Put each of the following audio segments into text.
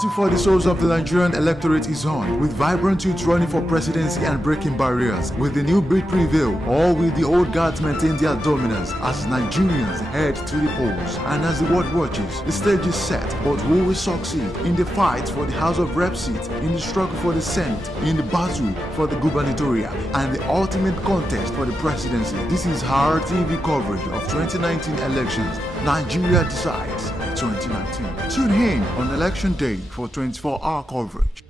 battle for the souls of the Nigerian electorate is on, with vibrant youth running for presidency and breaking barriers. Will the new breed prevail, or will the old guards maintain their dominance as Nigerians head to the polls? And as the world watches, the stage is set, but who will succeed in the fight for the House of Rep seat, in the struggle for the Senate, in the battle for the Gubernatorial, and the ultimate contest for the presidency? This is our TV coverage of 2019 elections. Nigeria decides 2019. Tune in on election day for 24-hour coverage.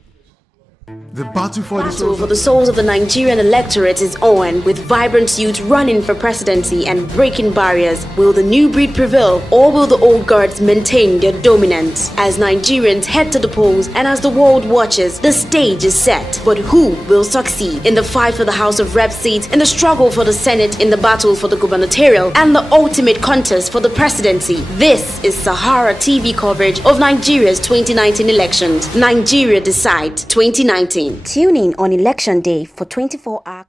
The battle for the souls of the Nigerian electorate is on, with vibrant youth running for presidency and breaking barriers. Will the new breed prevail, or will the old guards maintain their dominance? As Nigerians head to the polls and as the world watches, the stage is set. But who will succeed in the fight for the House of Rep seat, in the struggle for the Senate, in the battle for the Gubernatorial, and the ultimate contest for the presidency? This is Sahara TV coverage of Nigeria's 2019 elections. Nigeria decides 2019. Tune in on election day for 24-hour.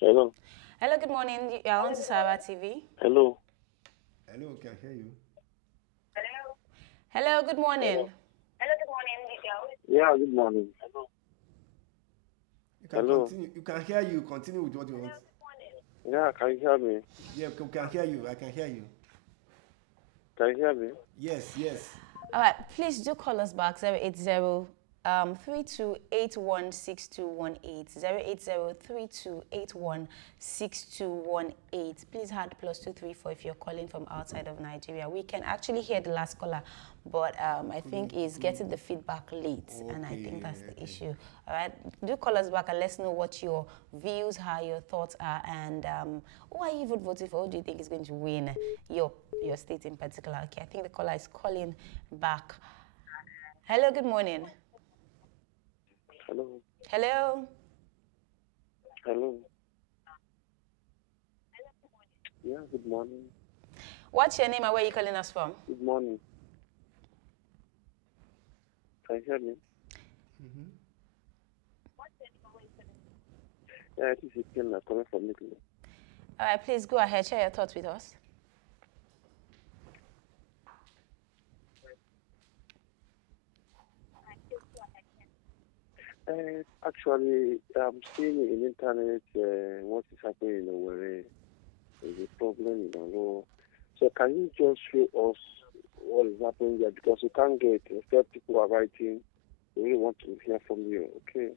Hello. Hello. Hello. Yeah, good morning. Hello. Yeah, can you hear me? Can you hear me? Hello. Hello. Yeah, good morning. Good morning. Can you hear me? Yeah, it is Ken coming from Italy. Actually, I'm seeing in internet what is happening in Owerri. There's a problem in law. So can you just show us what is happening there? Because we can't get, instead people are writing, we really want to hear from you, okay?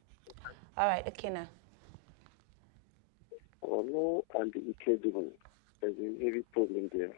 Or no, and the incredible. There's a heavy problem there.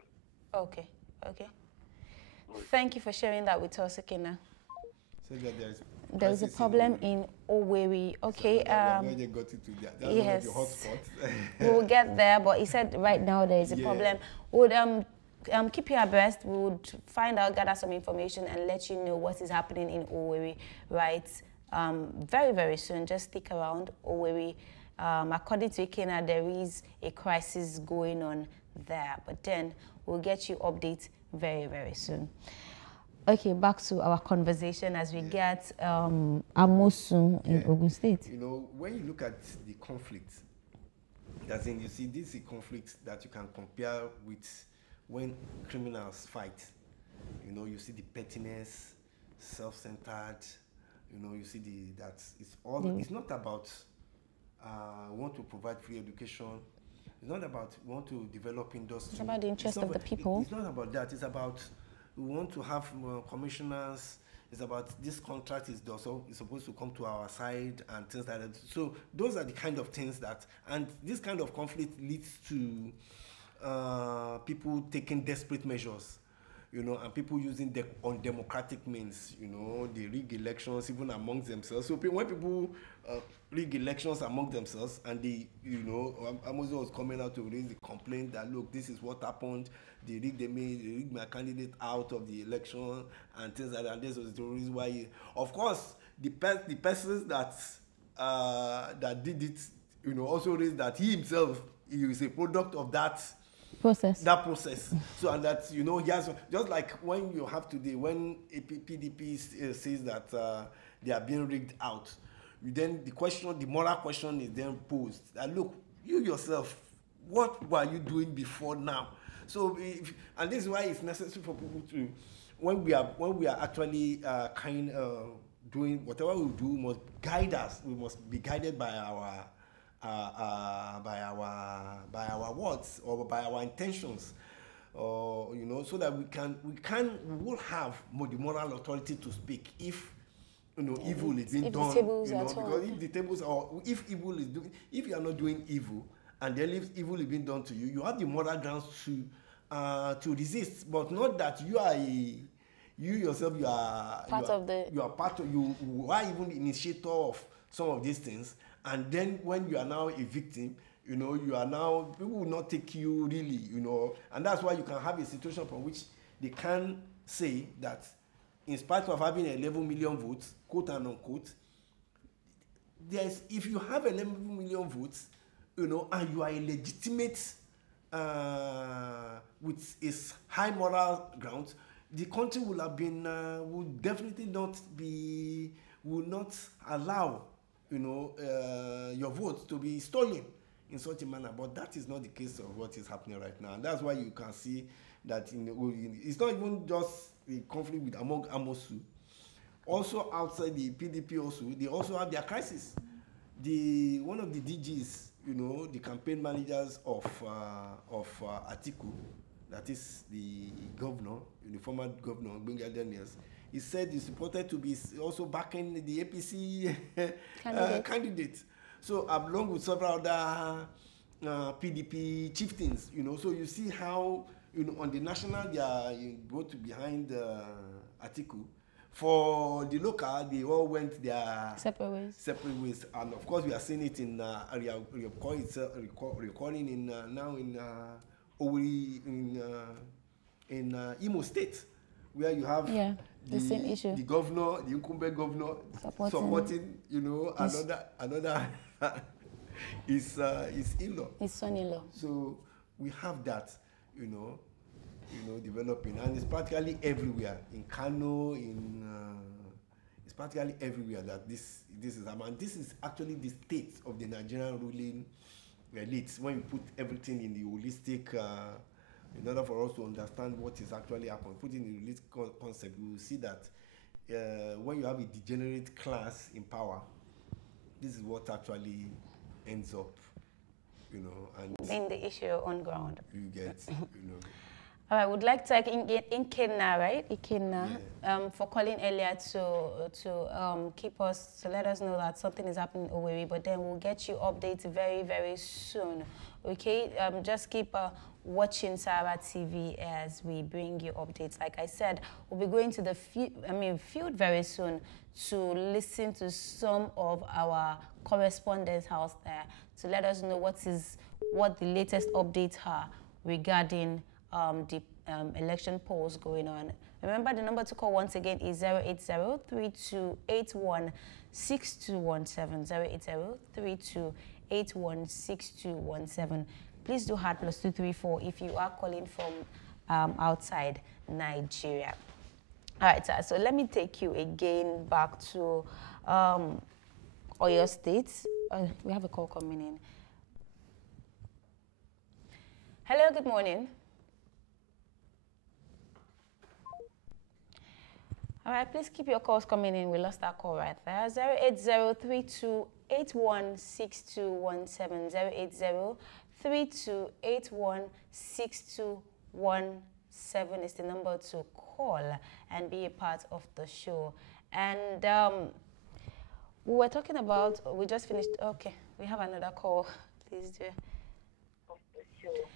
Sure.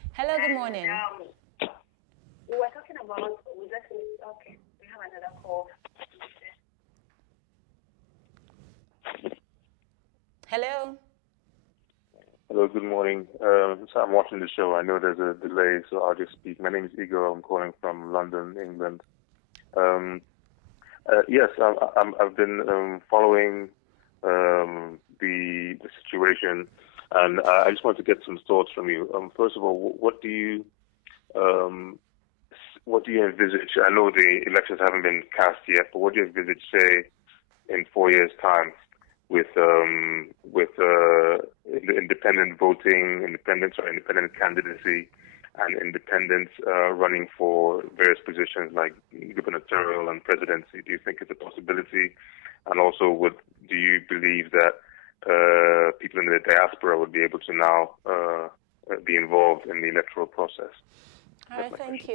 And we were talking about, okay, we have another call. Hello, good morning. So I'm watching the show. I know there's a delay, so I'll just speak. My name is Igor. I'm calling from London, England. Yes, I've been following the situation, and I just want to get some thoughts from you. First of all, what do you envisage? I know the elections haven't been cast yet, but what do you envisage, say, in 4 years' time, with independent voting, independent candidacy, and independents running for various positions like gubernatorial and presidency? Do you think it's a possibility? And also, do you believe that people in the diaspora would be able to now be involved in the electoral process? That's my question.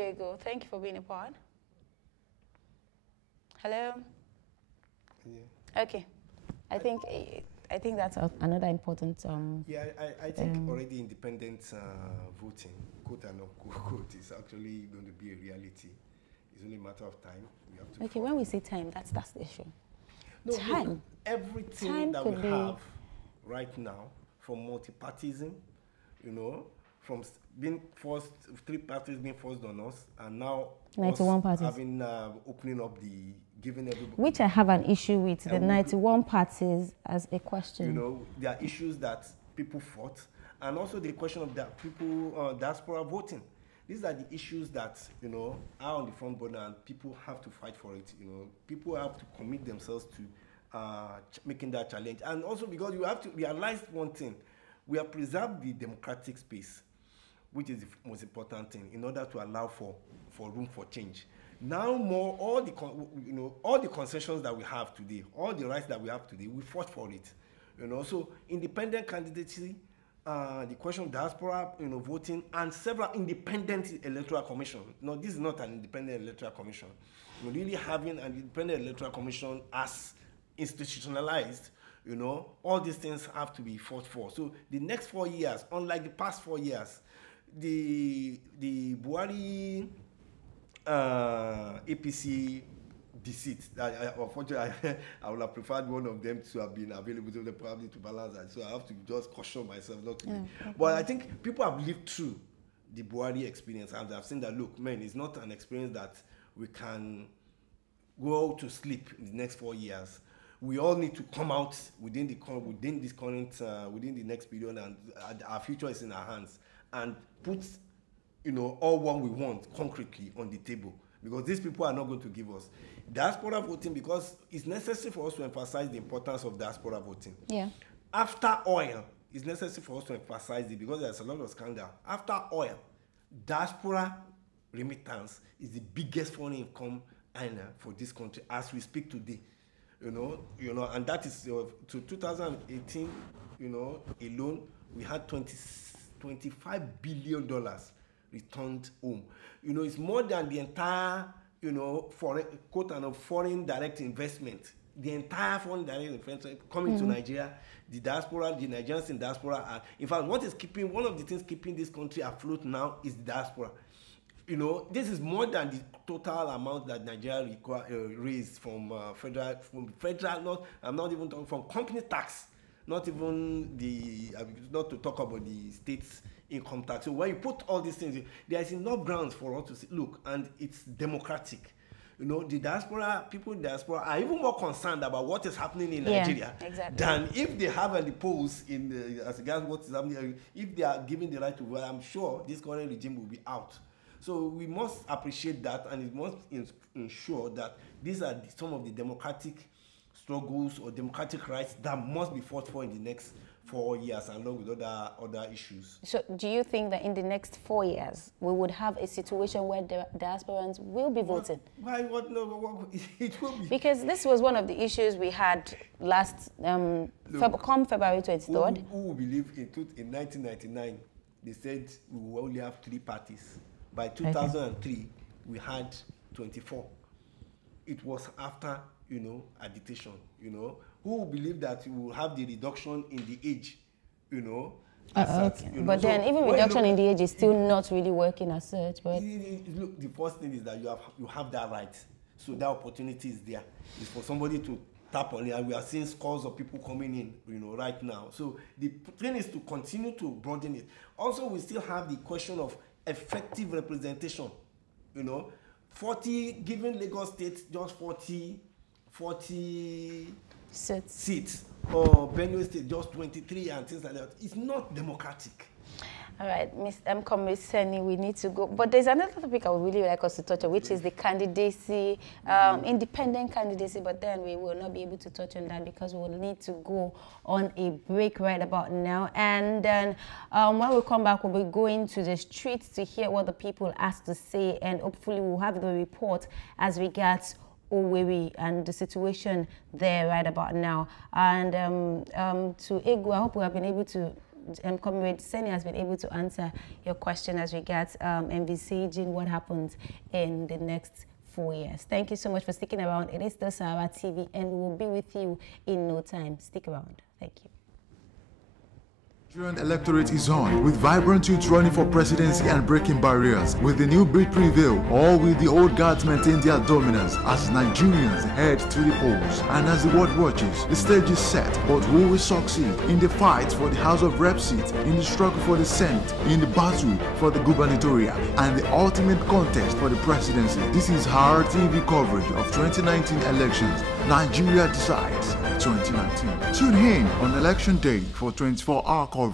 Nigerian electorate is on, with vibrant youth running for presidency and breaking barriers. Will the new breed prevail, or will the old guards maintain their dominance as Nigerians head to the polls? And as the world watches, the stage is set, but who will succeed in the fight for the House of Rep seat, in the struggle for the Senate, in the battle for the Gubernatorial, and the ultimate contest for the presidency? This is our TV coverage of 2019 elections. Nigeria decides 2019. Tune in on election day for 24-hour coverage.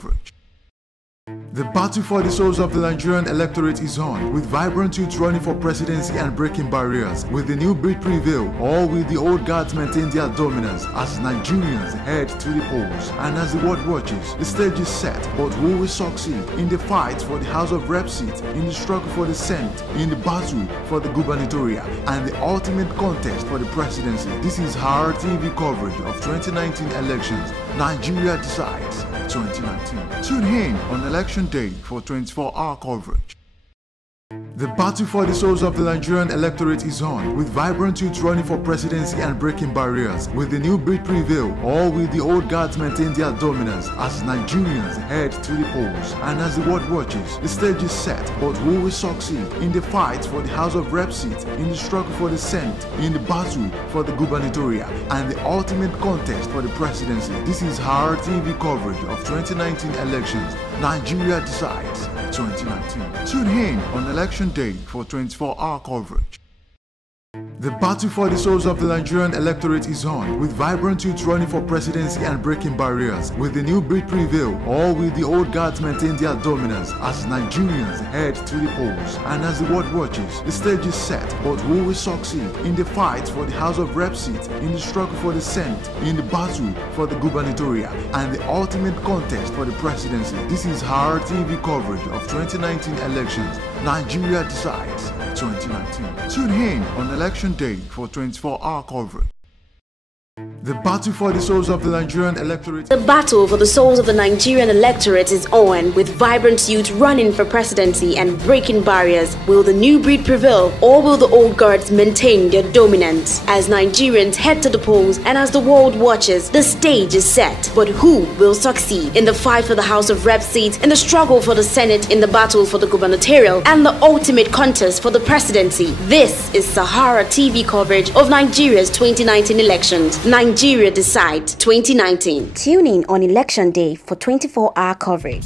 The battle for the souls of the Nigerian electorate is on, with vibrant youth running for presidency and breaking barriers. Will the new breed prevail, or will the old guards maintain their dominance as Nigerians head to the polls? And as the world watches, the stage is set, but who will succeed in the fight for the House of Rep seat, in the struggle for the Senate, in the battle for the Gubernatorial, and the ultimate contest for the presidency? This is our TV coverage of 2019 elections. Nigeria decides 2019. Tune in on election day for 24-hour coverage. The battle for the souls of the Nigerian electorate is on, with vibrant youth running for presidency and breaking barriers. Will the new breed prevail, or will the old guards maintain their dominance as Nigerians head to the polls? And as the world watches, the stage is set, but who will succeed in the fight for the House of Rep seat, in the struggle for the Senate, in the battle for the Gubernatorial, and the ultimate contest for the presidency? This is our TV coverage of 2019 elections. Nigeria decides 2019. Tune in on election day for 24-hour coverage. The battle for the souls of the Nigerian electorate is on, with vibrant youth running for presidency and breaking barriers. Will the new breed prevail, or will the old guards maintain their dominance as Nigerians head to the polls? And as the world watches, the stage is set, but who will succeed in the fight for the House of Rep seat, in the struggle for the Senate, in the battle for the Gubernatorial, and the ultimate contest for the presidency? This is our TV coverage of 2019 elections. Nigeria decides 2019. Tune in on election day for 24-hour coverage. The battle for the souls of the Nigerian electorate. The battle for the souls of the Nigerian electorate is on, with vibrant youth running for presidency and breaking barriers. Will the new breed prevail, or will the old guards maintain their dominance as Nigerians head to the polls? And as the world watches, the stage is set, but who will succeed in the fight for the House of Rep seat, in the struggle for the Senate, in the battle for the Gubernatorial, and the ultimate contest for the presidency? This is Sahara TV coverage of Nigeria's 2019 elections. Nigeria decides 2019. Tune in on election day for 24-hour coverage.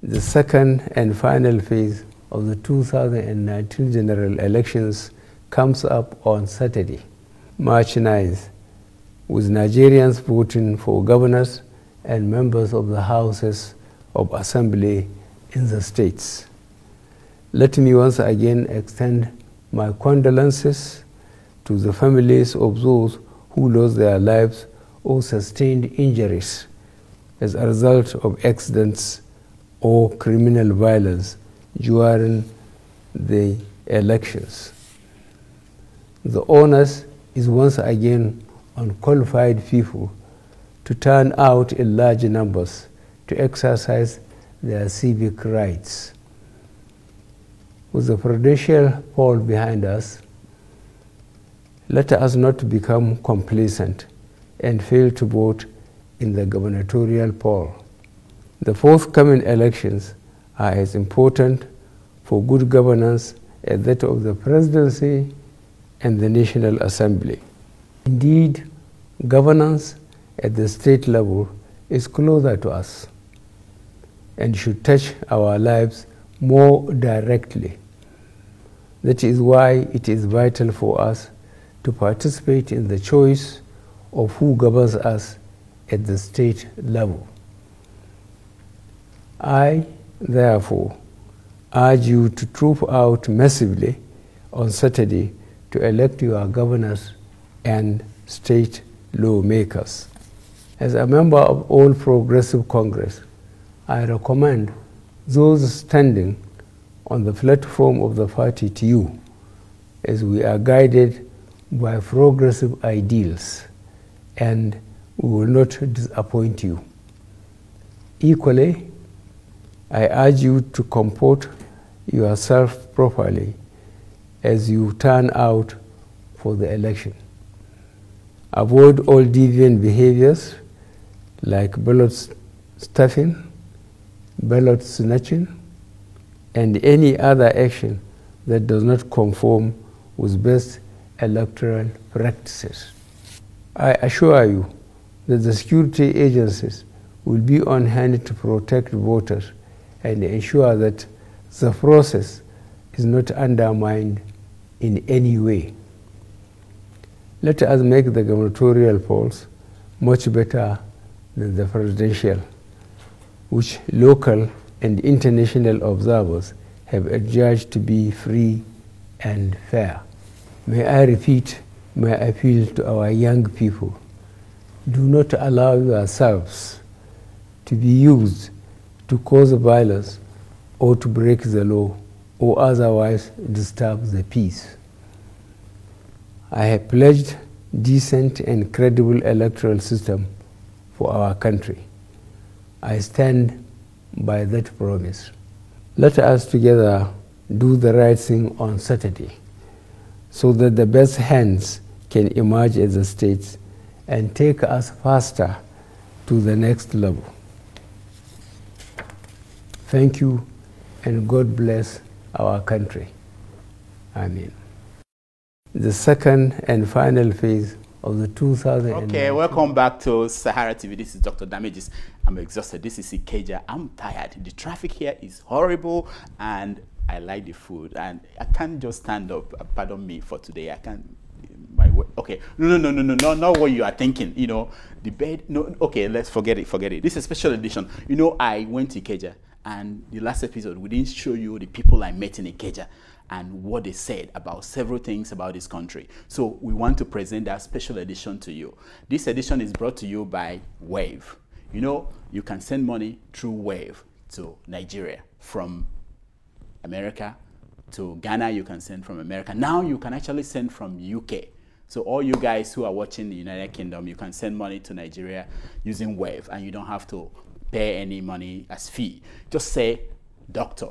The second and final phase of the 2019 general elections comes up on Saturday, March 9th, with Nigerians voting for governors and members of the houses of assembly in the states. Let me once again extend my condolences to the families of those who lost their lives or sustained injuries as a result of accidents or criminal violence during the elections. The onus is once again on qualified people to turn out in large numbers to exercise their civic rights. With the presidential poll behind us, let us not become complacent and fail to vote in the gubernatorial poll. The forthcoming elections are as important for good governance as that of the presidency and the National Assembly. Indeed, governance at the state level is closer to us and should touch our lives more directly. That is why it is vital for us to participate in the choice of who governs us at the state level. I, therefore, urge you to troop out massively on Saturday to elect your governors and state lawmakers. As a member of All Progressive Congress, I recommend those standing on the platform of the party to you, as we are guided by progressive ideals, and we will not disappoint you. Equally, I urge you to comport yourself properly as you turn out for the election. Avoid all deviant behaviors like ballot stuffing, ballot snatching, and any other action that does not conform with best electoral practices. I assure you that the security agencies will be on hand to protect voters and ensure that the process is not undermined in any way. Let us make the gubernatorial polls much better than the presidential, which local and international observers have adjudged to be free and fair. May I repeat my appeal to our young people: do not allow yourselves to be used to cause violence or to break the law or otherwise disturb the peace. I have pledged decent and credible electoral system for our country. I stand by that promise. Let us together do the right thing on Saturday so that the best hands can emerge as the states and take us faster to the next level. Thank you, and God bless our country. Amen. The second and final phase of the 2019. Okay, welcome back to Sahara TV. This is Dr. Damages. I'm exhausted. This is Ikeja. I'm tired. The traffic here is horrible, and I like the food. And I can't just stand up. Pardon me for today. I can't. Okay, no, not what you are thinking. You know, the bed. No, okay, let's forget it. This is a special edition. You know, I went to Ikeja, and the last episode we didn't show you the people I met in Ikeja and what they said about several things about this country. So we want to present that special edition to you. This edition is brought to you by Wave. You know, you can send money through Wave to Nigeria from America, to Ghana you can send from America. Now you can actually send from UK. So all you guys who are watching the United Kingdom, you can send money to Nigeria using Wave, and you don't have to pay any money as fee. Just say doctor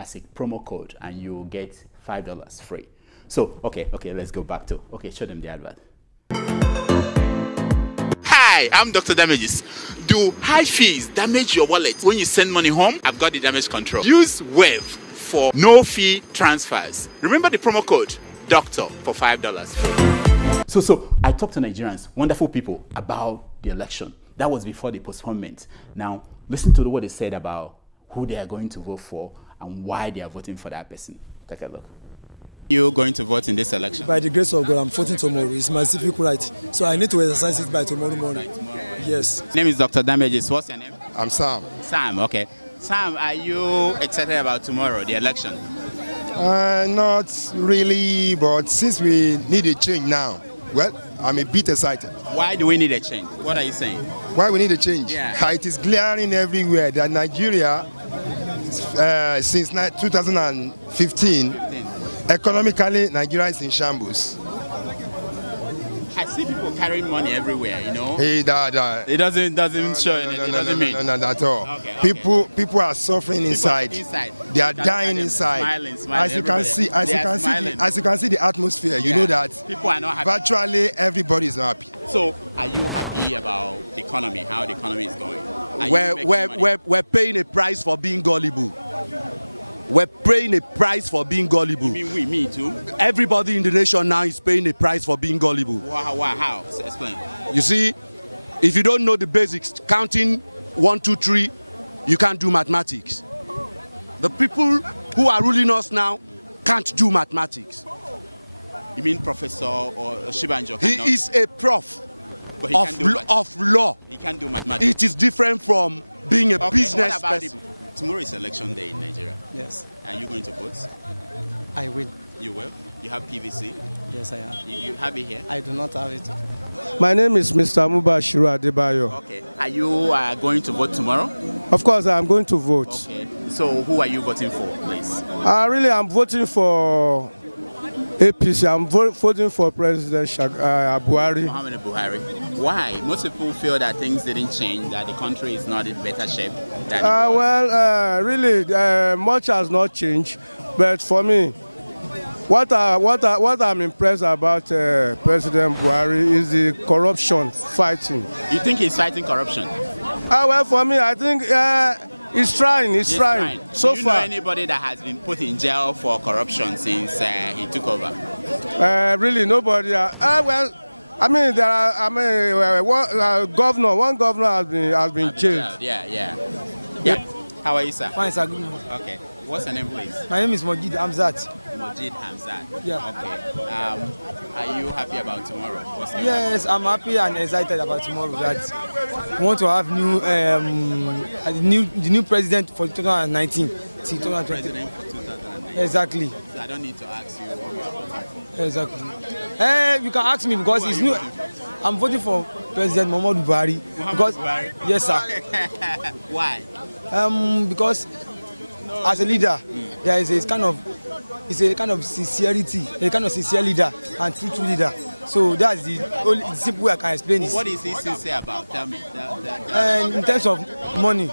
as a promo code and you'll get $5 free. So, okay, let's go back to, show them the advert. Hi, I'm Dr. Damages. Do high fees damage your wallet when you send money home? I've got the damage control. Use Wave for no fee transfers. Remember the promo code doctor for $5 free. So I talked to Nigerians, wonderful people, about the election. That was before the postponement. Now, listen to what they said about who they are going to vote for and why they are voting for that person. Take a look. You're going to vote in this election? By the grace of God, I'm voting tomorrow. It's my civic right. So I need to exercise it by tomorrow morning. Yes. My name is Dr. Damages. What's your name? I'm Sam. Sam, okay. Sam, are you excited about tomorrow, the election? Not really, but since we need a change now, well, I'm a bit excited. Why do we need a change? What are you saying? Why we need a change? Yeah. It is glaring everywhere that Nigeria, since 2015, economically, Nigeria is in shambles. I see people carrying money everywhere, you know. Hey, It doesn't show anything. It doesn't mean. No, at all. Okay. People are suffering inside. They are dying inside. Smiling, as you can see, the atmosphere. You know that people are not happy. Virtually everybody is not happy. So, are you happy about the economy? How the economy is going? We're paying a price for being gullible. We're paying a price for being gullible. You mean we, me too? Everybody in the nation now is paying a price for being gullible. How? Explain. You see, if you don't know the basics, counting 1, 2, 3, you can't do mathematics. The people who are ruling us now can't do mathematics. You mean Professor or Shibanjo? He is a prof of law. He can't do mathematics. It is different from being a business person. Tomorrow is election day in Nigeria. Yes. Are you going to vote? I will. You will? You have PVC? Yes, I have. You have it here? I do not have it. My name is Mr. Mubashiru Adebayo. Okay. Are you going to vote tomorrow? Of course, I'm going to vote. Okay. So who are you voting for, please? I'm voting for APC. I'm voting for President Buhari. Muhammad Buhari. Why? Most people feel that things didn't change, that the country is not in better shape than really, much has not changed. But for me, what I'm impressed about President Buhari is the corruption fighting. You think he's fighting corruption? Well, for me, I think he's trying. He's trying. So Do you far, know anybody that has been put in jail for corruption since he took over? Really, nobody. Well, I mean, there are. I mean, one governor has been jailed. Yeah. How are you, sir? Fine, sir. Good morning. Okay. What's your name, please? My name is Mojid Hamzat. Mojid Hamzat. Yeah. Okay. Are you happy about tomorrow? Yes, I'm happy and excited about tomorrow. That we want to have the new president for 2019. See, 2020. President for 2019. Exactly. So I don't need to ask you what you are voting for. Exactly. You can ask me because it's new. I'm voting for President Muhammadu Buhari. Buhari? Yes, sir. Why? Because as a leader, there is a kind of sincerity, a kind of sincere leader and truthful leader. So that's the only simple way I can explain it. What is he sincere about? Tell me. In terms of money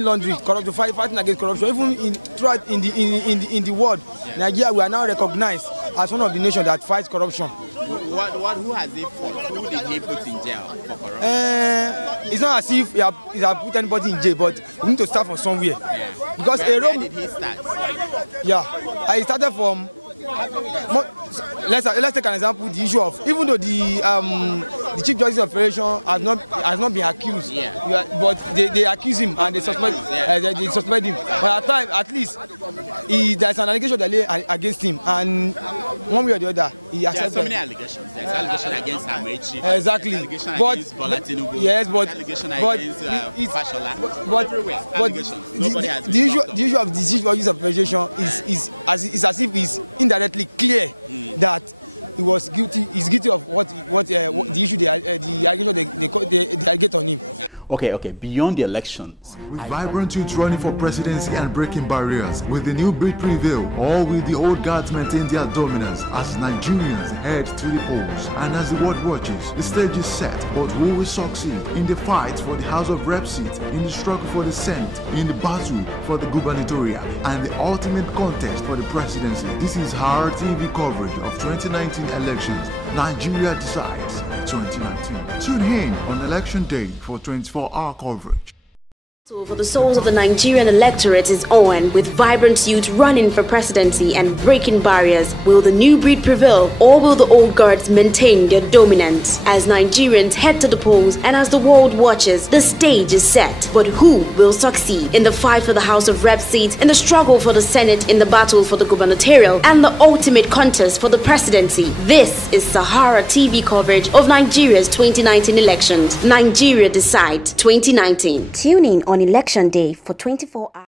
laundering, corruption, fighting against corruption, even throughout in the world, Nigeria, we are now recognized as one of the nations that fights corruption. Who has he fought? Who did he put in jail for corruption? It's not as if he has put anybody in jail, but we need to start from somewhere. Yeah. Because where did he start? Yeah, I started from. Let's take an example. The issue of, even though the Chief Justice of Federation has not been accused, but they accuse him and they suspend him. But at least there's an allegation that lay against him, and one way or the other he accepted. There are so many allegations. There's allegation against Amechi. Exactly. There's allegation But against Bola Tinubu. Yes, but allegation against Fashola. But Nobody has the issue of the Chief Justice of Federation is as if it's indirectly clear that he was guilty. He's guilty of what the issue, the allegation they get on him. Okay. Beyond the elections, with vibrant youth running for presidency and breaking barriers, will the new breed prevail, or will the old guards maintain their dominance as Nigerians head to the polls? And as the world watches, the stage is set, but who will succeed in the fight for the House of Rep seat, in the struggle for the Senate, in the battle for the Gubernatorial, and the ultimate contest for the presidency? This is our TV coverage of 2019 elections. Nigeria decides 2019. Tune in on election day for 24-hour coverage. So for the souls of the Nigerian electorate is on, with vibrant youth running for presidency and breaking barriers. Will the new breed prevail, or will the old guards maintain their dominance? As Nigerians head to the polls and as the world watches, the stage is set. But who will succeed in the fight for the House of Rep seat, in the struggle for the Senate, in the battle for the Gubernatorial, and the ultimate contest for the presidency? This is Sahara TV coverage of Nigeria's 2019 elections. Nigeria decides 2019. Tune in on election day for 24 hours.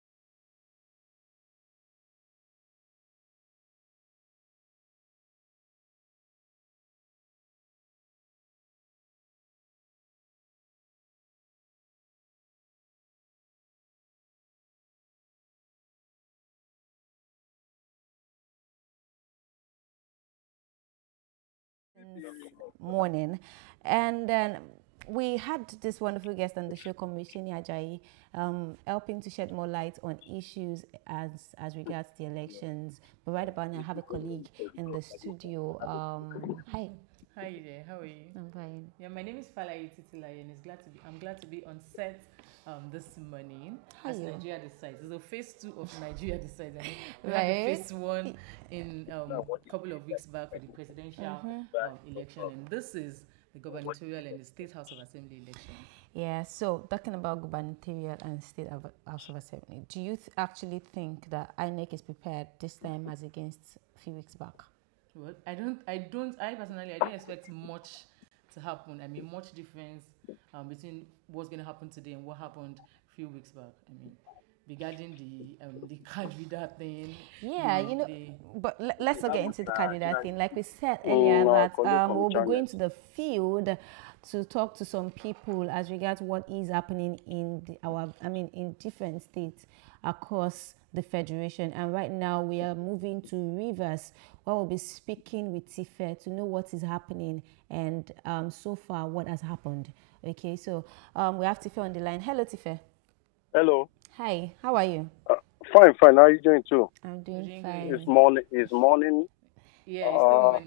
Now, what is it that depends? That of or what is it that depends? Okay, that must be Nigerian. No, I call you from China. Hello. Fine, fine. How are you doing too? It's morning. It's morning. Uh,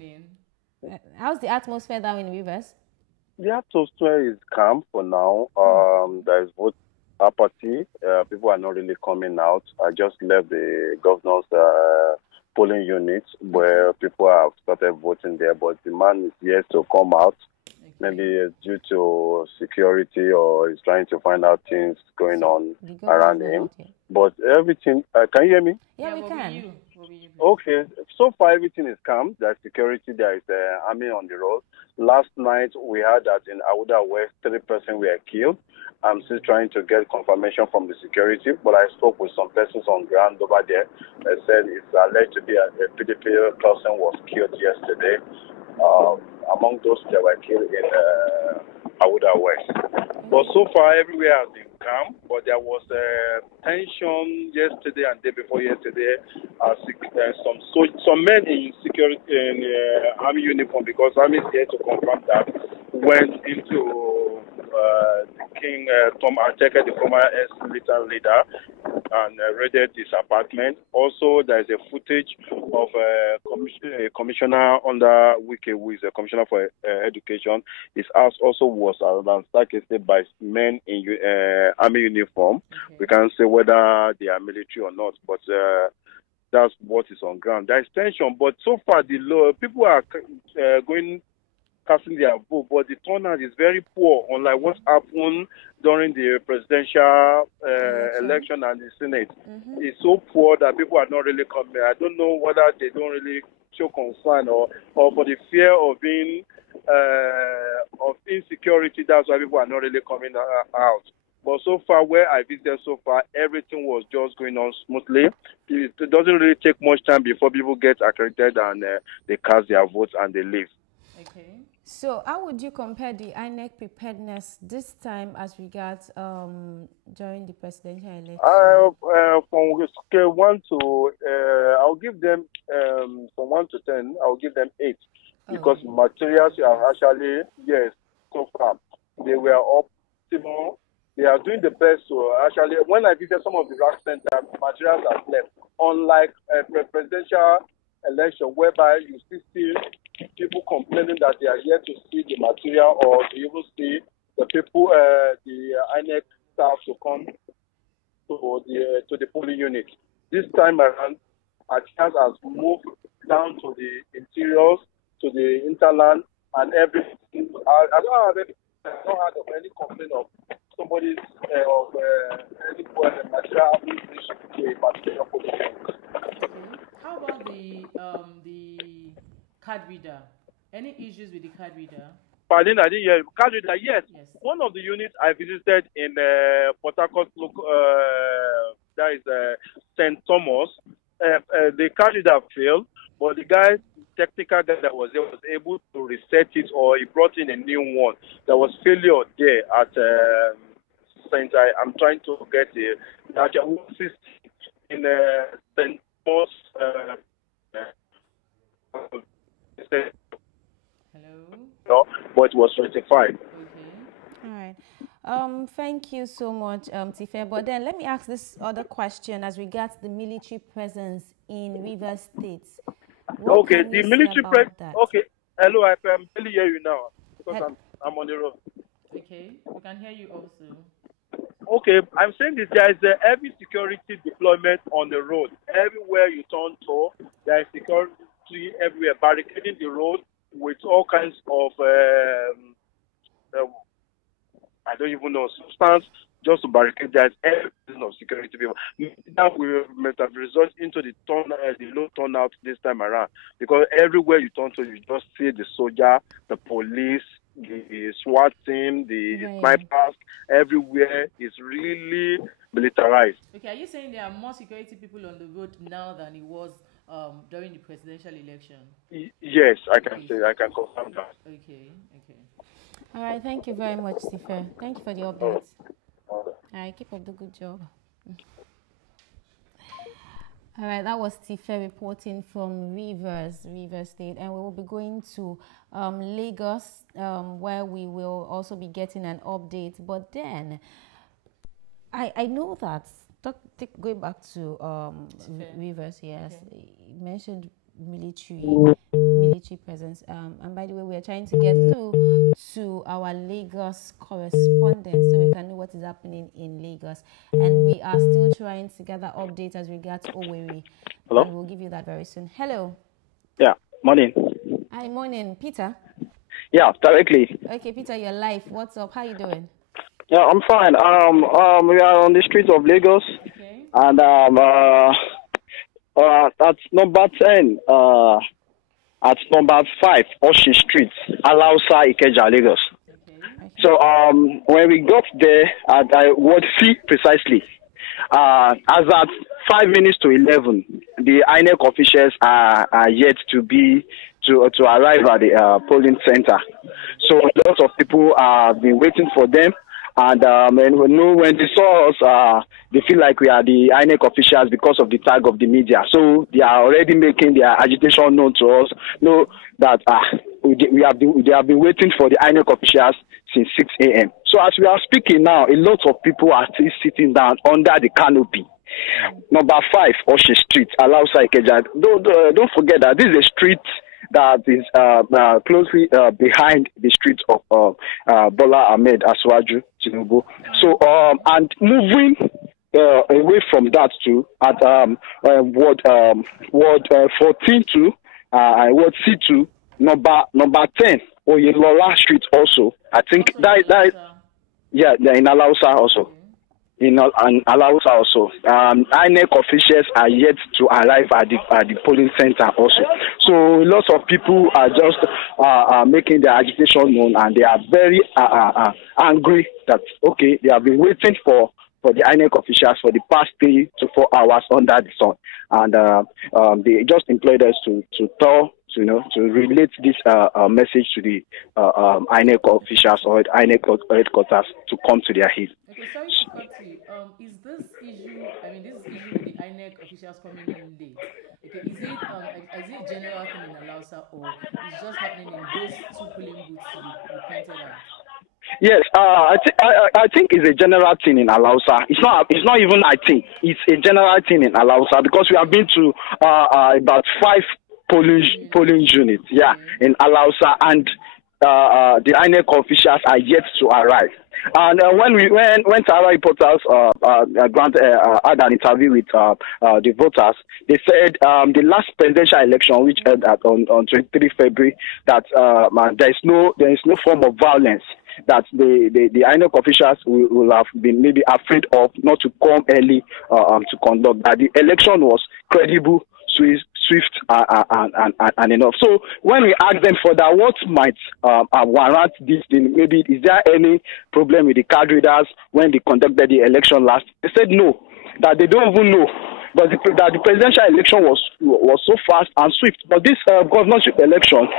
the atmosphere is calm for now. There is vote apathy. People are not really coming out. I just left the governor's polling unit where people have started voting there, but the man is yet to come out. Maybe due to security or he's trying to find out things going on around him. But everything, can you hear me? Okay, so far everything is calm. There's security, there is army on the road. Last night we heard that in Awuda West, 3 persons were killed. I'm still trying to get confirmation from the security, but I spoke with some persons on ground over there. They said it's alleged to be a PDP person was killed yesterday. Among those that were killed in Awuda West. But so far, everywhere has been calm. But there was tension yesterday and day before yesterday. Some men in security in army uniform, because army is here to confirm that, went into King Tom Acheke, the former ex-military leader, and raided his apartment. Also, there is a footage of a commissioner under Wike, who is a commissioner for education. His house also was ransacked by men in army uniform. We can't say whether they are military or not, but that's what is on ground. There is tension, but so far the people are casting their vote, but the turnout is very poor, unlike what happened during the presidential election and the Senate. It's so poor that people are not really coming. I don't know whether they don't really show concern or for the fear of being of insecurity. That's why people are not really coming out. But so far, where I visited so far, everything was just going on smoothly. It doesn't really take much time before people get accredited and they cast their votes and they leave. From scale 1 to, I'll give them, from 1 to 10, I'll give them 8. Because materials are actually, yes, so far, they were optimal. They are doing the best. So actually, when I visited some of the rack centers, materials are left. Unlike a presidential election, whereby you still see people complaining that they are yet to see the material or to even see the people, the INEC staff to come to the polling unit. This time around, Achas has moved down to the interiors, to the interland, and everything. I don't heard of any complaint of somebody's of anybody material having reached to a particular polling unit. Pardon, I didn't hear you. Canada, yes. One of the units I visited in Port Harcourt, that is St. Thomas, the candidate failed, but the technical guy that was there was able to reset it, or he brought in a new one. There was failure there at St. I'm trying to get the in St. Thomas. But it was rectified. Okay, the military press. Okay, hello, I can barely hear you now because I'm on the road. Okay, I'm saying this. There is a heavy security deployment on the road. Everywhere you turn to, there is security everywhere, barricading the road with all kinds of I don't even know substance just to barricade. There's everything of security people. That will have resulted into the low turnout this time around, because everywhere you turn to, you just see the soldier, the police, the SWAT team, the snipers. Everywhere is really militarized. Yes, I can say, I can confirm that. All right. All right. Hello? Yeah, morning. Yeah, directly. Yeah, I'm fine. We are on the streets of Lagos, and at number 10, at number 5, Ocean Street, Alausa, Ikeja, Lagos. So, when we got there at Ward C precisely, as at 5 minutes to 11, the INEC officials are yet to arrive at the polling center. So lots of people have been waiting for them, and when they saw us, they feel like we are the INEC officials because of the tag of the media. So they are already making their agitation known to us. Know that they have been waiting for the INEC officials since 6 a.m. So as we are speaking now, a lot of people are still sitting down under the canopy. Number 5, Ocean Street, Alausa, Ikeja. Don't forget that this is a street that is closely behind the street of Bola Ahmed Aswaju Tinubu. So and moving away from that too, at Ward 14 to Ward C2, number 10, Oyelola Street also. I think that in Alausa also. In Alausa also. INEC officials are yet to arrive at the polling center also. So lots of people are just making their agitation known, and they are very angry that, okay, they have been waiting for the INEC officials for the past 3 to 4 hours under the sun. And they just employed us to relate this message to the INEC officials or INEC headquarters to come to their aid. Yes, I think it's a general thing in Alausa. It's not even I think. It's a general thing in Alausa because we have been to about 5 polling units, in Alausa, and the INEC officials are yet to arrive. And when Tara reporters had an interview with the voters, they said the last presidential election, which held on 23 February, that there is no form of violence that the INEC officials will have been maybe afraid of not to come early to conduct. That the election was credible, swift, and enough. So when we asked them for that, what might warrant this thing? Maybe is there any problem with the card readers when they conducted the election last? They said no, that they don't even know. But that the presidential election was so fast and swift. But this governorship election,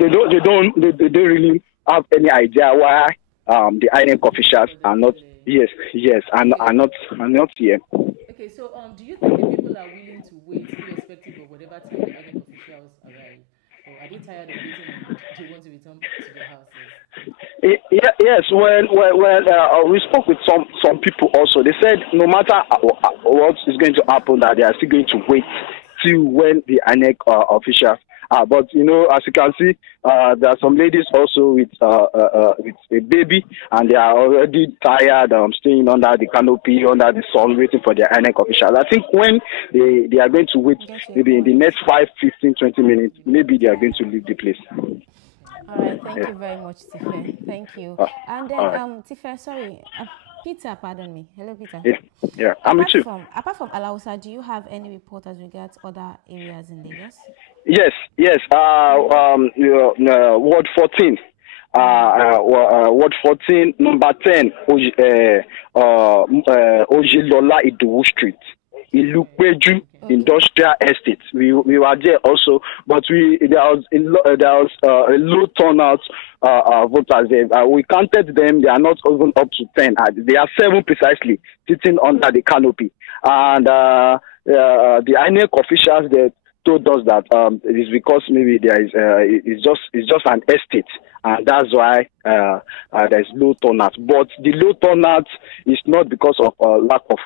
they don't really have any idea why the INEC officials are not are not here. Yes, when we spoke with some people also, they said no matter what is going to happen, that they are still going to wait till when the INEC officials. But as you can see, there are some ladies also with a baby, and they are already tired, staying under the canopy, under the sun, waiting for their INEC officials. I think when they are going to wait, maybe in the next 5, 15, 20 minutes, maybe they are going to leave the place. Yeah. All right. Yeah, I'm with you. Yes. Ward 14. Ward 14, number 10, Ojilola Idowu Street, Ilupeju, industrial estates. We were there also, but there was a low turnout voters there. We counted them; they are not even up to 10. They are 7 precisely sitting under the canopy, and the INEC officials there told us that it is because maybe there is it's just an estate, and that's why there's low turnout. But the low turnout is not because of lack of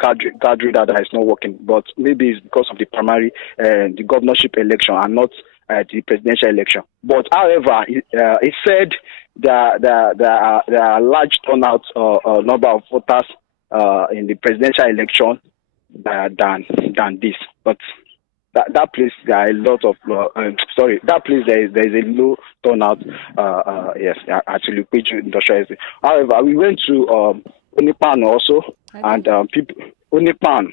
cadre that is not working, but maybe it's because of the primary the governorship election and not the presidential election. But however, it said that there are large turnout number of voters in the presidential election than this, but. That place there are a lot of that place there is a low turnout. Yes, actually, industrial estate. However, we went to Onipan also, and people Onipan.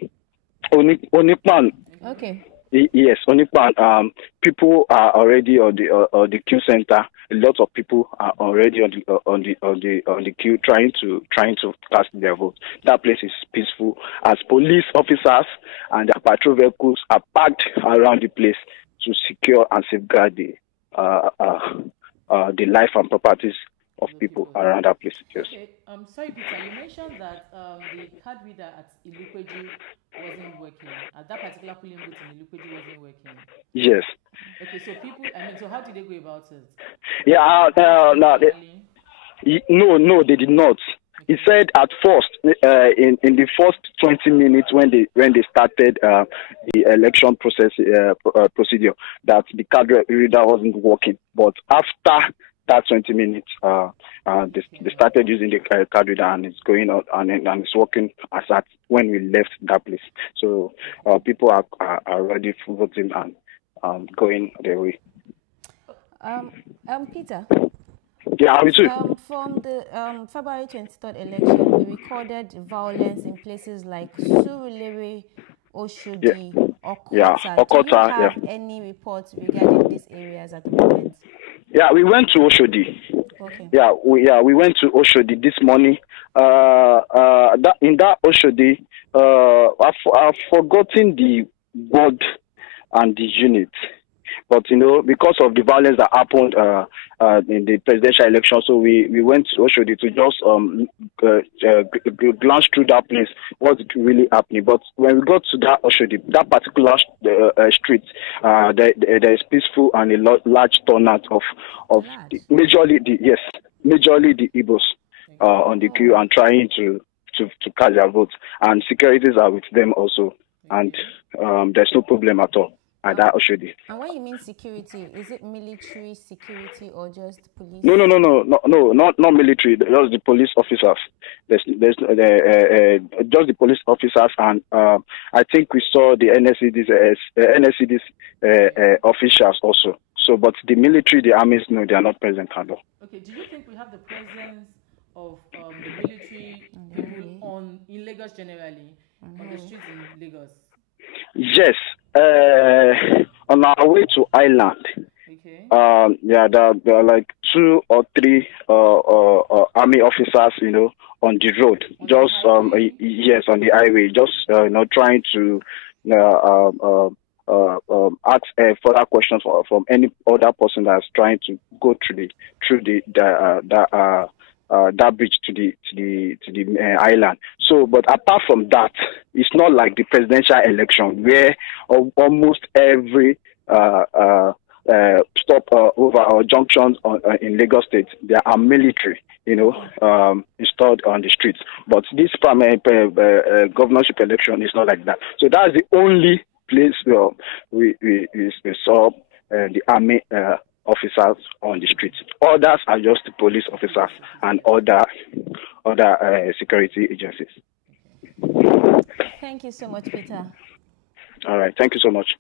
Yes, Onipan. People are already on the queue center. A lot of people are already on the queue, trying to cast their vote. That place is peaceful, as police officers and their patrol vehicles are parked around the place to secure and safeguard the life and properties of people around that place. Yes. Yes. Yeah. No, they did not. He said at first, in the first 20 minutes when they started the election procedure, that the card reader wasn't working. But after that 20 minutes, they started using the card reader, and it's going out and it's working as at when we left that place. So people are ready for voting and going their way. Yeah, me too. Yeah, Okota, yeah. Yeah, we went to Oshodi. We went to Oshodi this morning. In that Oshodi, I've forgotten the word and the unit. But, because of the violence that happened in the presidential election, so we went to Oshodi to just glance through that place, what's really happening. But when we got to that Oshodi, that particular street, there is peaceful and a large turnout of majorly the Igbos on the queue and trying to cast their votes. And securities are with them also. And there's no problem at all at that Oshodi. No, not military. Just the police officers. There's just the police officers, and I think we saw the NSCD's officials also. So, but the military, the armies, no, they are not present at all. Yes, on our way to Island. There are like 2 or 3 army officers, on the road, just on the highway, just trying to ask further questions from any other person that's trying to go through that bridge to the island. So, but apart from that, it's not like the presidential election where almost every stop over or junctions in Lagos State, there are military, installed on the streets. But this governorship election is not like that. So that's the only place where we saw the army officers on the streets. Others are just the police officers and other security agencies. All right. Thank you so much.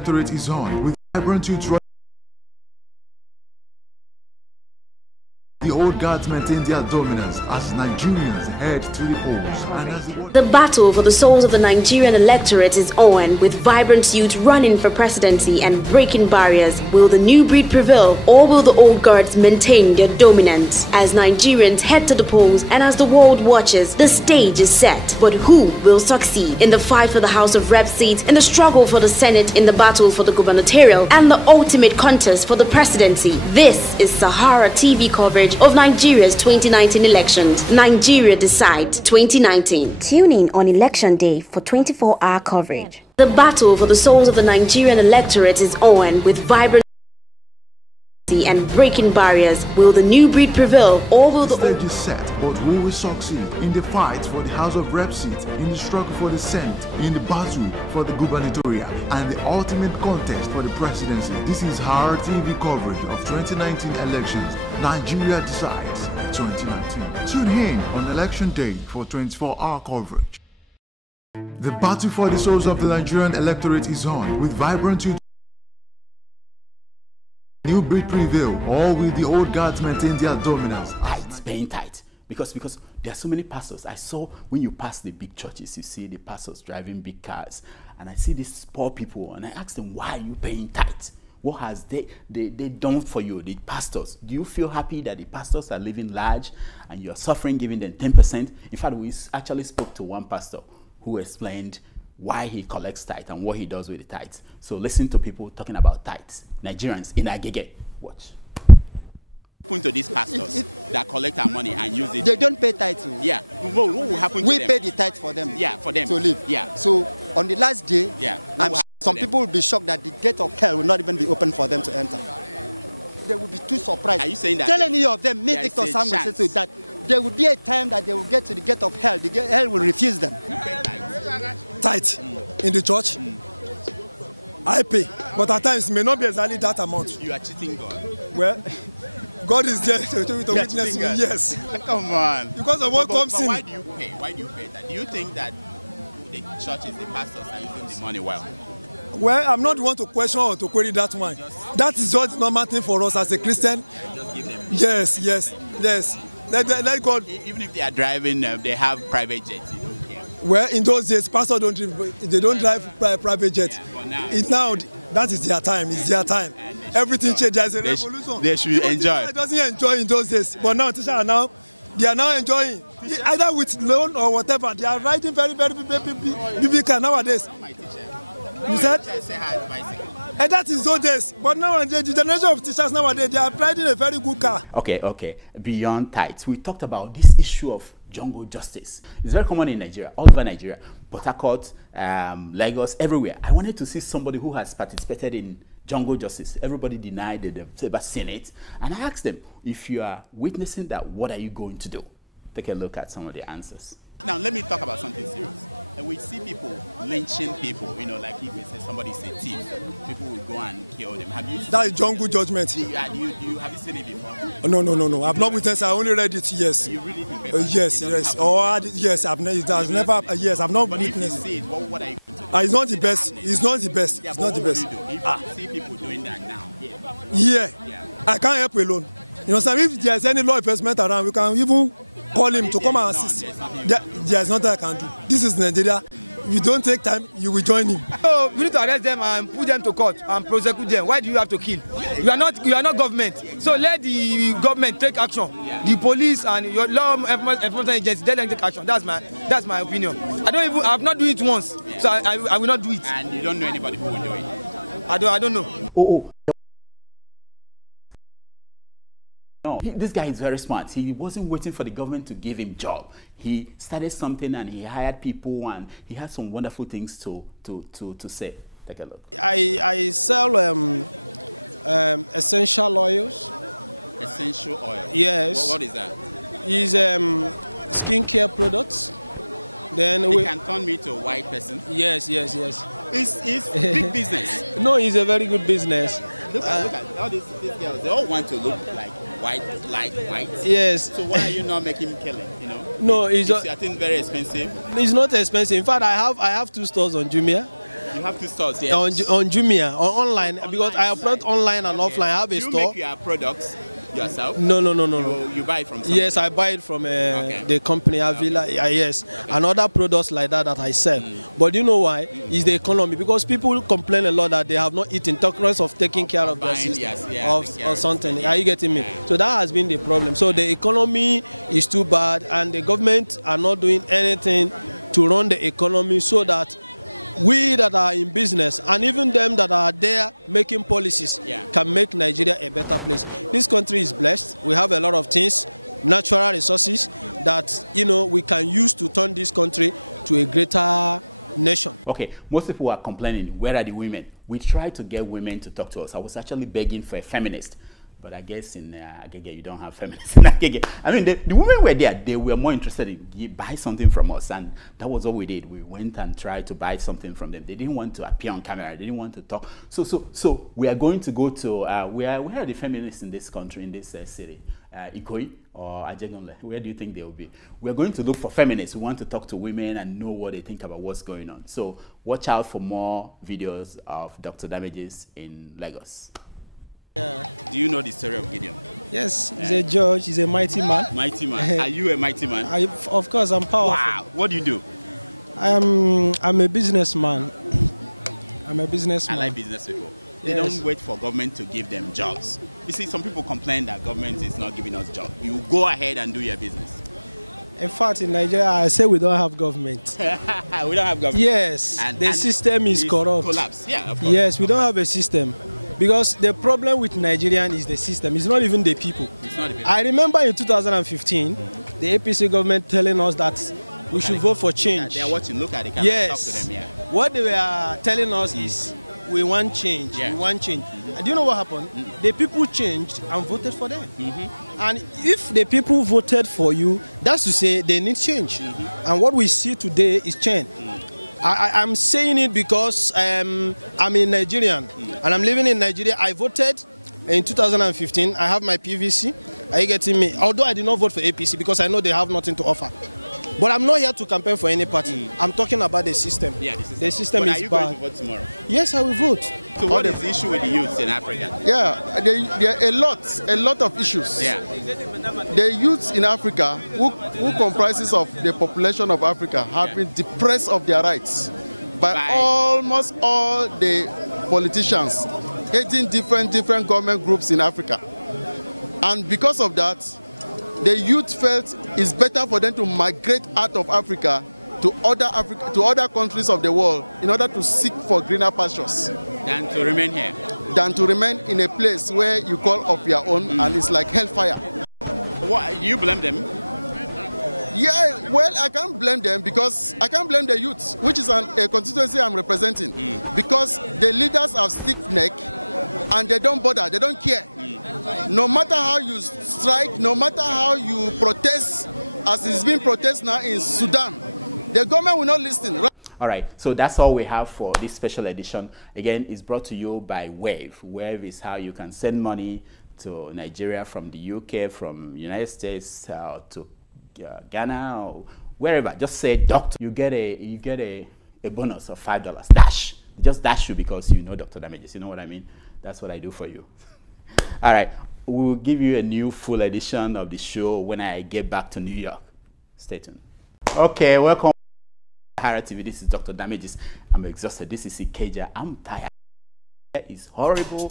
Electorate is on with vibrant youth. The old guards maintain their dominance as Nigerians head to the polls. And the battle for the souls of the Nigerian electorate is on, with vibrant youth running for presidency and breaking barriers. Will the new breed prevail, or will the old guards maintain their dominance? As Nigerians head to the polls and as the world watches, the stage is set. But who will succeed in the fight for the House of Rep seats, in the struggle for the Senate, in the battle for the Gubernatorial, and the ultimate contest for the presidency? This is Sahara TV coverage of Nigeria's 2019 elections. Nigeria Decides 2019. Tune in on Election Day for 24-hour coverage. The battle for the souls of the Nigerian electorate is on, with vibrant and breaking barriers. Will the new breed prevail, or will the stage is set, but who will succeed in the fight for the House of Rep seat, in the struggle for the Senate, in the battle for the Gubernatorial, and the ultimate contest for the presidency? This is Sahara TV coverage of 2019 elections. Nigeria Decides 2019. Tune in on Election Day for 24-hour coverage. The battle for the souls of the Nigerian electorate is on, with vibrant youth. New breed prevail, or will the old guards maintain their dominance? Tight, paying tight. Because there are so many pastors. I saw when you pass the big churches, you see the pastors driving big cars. And I see these poor people, and I ask them, why are you paying tight? What has they done for you, the pastors? Do you feel happy that the pastors are living large and you're suffering, giving them 10%? In fact, we actually spoke to one pastor who explained why he collects tithe and what he does with the tithes. So listen to people talking about tithes. Nigerians in Agege. Watch. Happen to these pastors that collect our money and use it. They don't pay tithe. Yeah. What will happen to them? We pay the tithe for them. Yeah, for them. To live. Yeah. So on the last day, yeah. Some people will be shocked that the gate of hell will not even be open for them to enter. They will be too surprised. Are you saying that? Tell any of them, me, Victor Sam will say so, that there will be a time that they will get to the gate of hell. The hell will refuse them. Tithe in the church, I pay, but at times it may not be exactly that amount. You are cheating God. Well, God is there to witness me. Yes. Come on. Because of what comes in. Why do you pay? Why do you pay that? Do you think that the churches, the pastors are using the money well? Well, I'm not the one to question or to query that one. That is just the normal thing for us as a Christian. Just give them. Yes. Let God. Even if they are driving, they have private jets. You don't care. Well, in those days, pastors don't drive private jets. Yeah, now that is their time. It's their time. Everything changes. There's a revolution. They should enjoy. They doesn't enjoy in those days, but now teachers are now. They are now enjoying, either with loan or whatever. They are riding very big car nowadays. You said? And that is those days. But nowadays, the generation of teachers nowadays, they are riding a very good car. Okay. Beyond tithes, we talked about this issue of jungle justice. It's very common in Nigeria, all over Nigeria, Port Harcourt, Lagos, everywhere. I wanted to see somebody who has participated in jungle justice. Everybody denied that they've ever seen it. And I asked them, if you are witnessing that, what are you going to do? Take a look at some of the answers. Now, let me talk about something serious. And we see people lynching people, like if we say somebody's a thief, people will go and kill them. Have you seen that is jungle judgment. Have you seen it before? No. I've not witnessed. I only read it. Yes. You really think yes. Yes. I've never. Yes, I've not witnessed. If you see it, what are you going to do? It's not the best. It's not the best. Yeah, it's not the best. If you see people doing that now. Yeah. I can't help alone. If there's any law enforcement around, we can even call him to come and assist. There's nothing I can do. This is Nigeria. If you don't take time, you will join him. So we need to arrest them and put them to court and prosecute them. Why do you have to kill? You are not government. So let the government take action. The police and your law enforcement agencies, let them take action. That's my opinion. I've not done it once, so I will not do it. And you don't know anybody who will do it? I don't know. No, this guy is very smart. He wasn't waiting for the government to give him job. He started something and he hired people and he had some wonderful things to say. Take a look. I sell essential oils. Essential oil? Yes. What is that? It's skincare products. Then it can turn me to a white person? Yes. It's big business. No, it's a very good business. Look at all these girls. They all want to look like white. Yes. So why are you not making killing? No, it's I think very expensive. It's not expensive. In fact, I have 2 stores on Jumia. You have 2 stores here. On Jumia, online, because I operate online and offline. I have a store. You make your products yourself? No. You buy it from somewhere? Yes, I buy it from the company Avila. Yes, and other products like that I sell. But you know why? It's the economy, because people complain a lot that they have not eaten, talk less of taking care of their system or something. Are you getting me? So that has been the problem. So the economy is too bad, and the government are not doing anything to run the economy so that we that are in business and even them that are there making policies can make Nigeria a better place. This country is blessed. We have a lot of things, natural resources that we can use to turn this country to a greater nation. Okay, most people are complaining, where are the women? We try to get women to talk to us. I was actually begging for a feminist. But I guess in Agege, you don't have feminists in Agege. I mean, the women were there. They were more interested in buy something from us. And that was all we did. We went and tried to buy something from them. They didn't want to appear on camera. They didn't want to talk. So we are going to go to, where are the feminists in this country, in this city? Ikoyi or Ajegunle? Where do you think they will be? We're going to look for feminists who want to talk to women and know what they think about what's going on. So watch out for more videos of Dr. Damages in Lagos. Do you know the story of Gideon? Yes, he's a judge, he's a mighty man. Mighty man. Are you a mighty man? Of course, I'm powerful. Wow, what do you do? I'm a businessman. I'm a businessman. I like business people. They don't wait for government to give them jobs. You see, some people complain that government is not giving us jobs. You go ahead and do your business. In fact, in Nigeria, I say we don't have government. We don't have government? Yes, the system is corrupt. Collapse. Yeah, of course. Yes, we don't have a system. Because the problem with Nigerian is the system. It's not even the people. It's not the people. I remember in 2015, the APC government telling us that we should vote for change. They are watching. Look at the camera. Yes. Talk to them, yeah. What they were telling us is, we want change. We want change. And do you know what happened? The people changed and voted for them. And if the people voted for you, that's to say they need change. And what we see today is change. I'm saying it because I'm a Nigerian and I'm living in Nigeria. I voted in 2015. I have my PVC. Are you getting me? Although I did not vote for APC because I know they have nothing to offer. But I'm not here to campaign for any party. I'm talking about the system. Yeah, the system is bad. Are you going to vote tomorrow? Yes, I will vote. So what is the issue with the youths in Africa? Yeah, there are a lot of issues. Yeah. The youths in Africa, who comprises of the population of Africa, have been depressed of their rights by almost all the politicians, 18 different government groups in Africa. And because of that, the youth felt it's better for them to migrate out of Africa to other countries of the world in order to seek for greener pastures. Than to remain here. Than to remain in a place where you call of your own and it's like hellfire. What, you blame them? Yeah, well, I can't blame them because I can't blame the youth, which is a constituency I'm representing, because the leaders are stiff-necked and they don't bother, they don't care. No matter how you strike, no matter how you protest, as it's being protested now in Sudan, the government will not listen. All right, so that's all we have for this special edition. Again, it's brought to you by Wave. Wave is how you can send money to Nigeria from the UK, from United States to Ghana or wherever. Just say doctor. You get a bonus of $5. Dash. Just dash you because you know Dr. Damages. You know what I mean? That's what I do for you. All right, we'll give you a new full edition of the show when I get back to New York. Stay tuned. Okay, welcome. Sahara TV, this is Dr. Damages. I'm exhausted. This is Ikeja. I'm tired. It's horrible.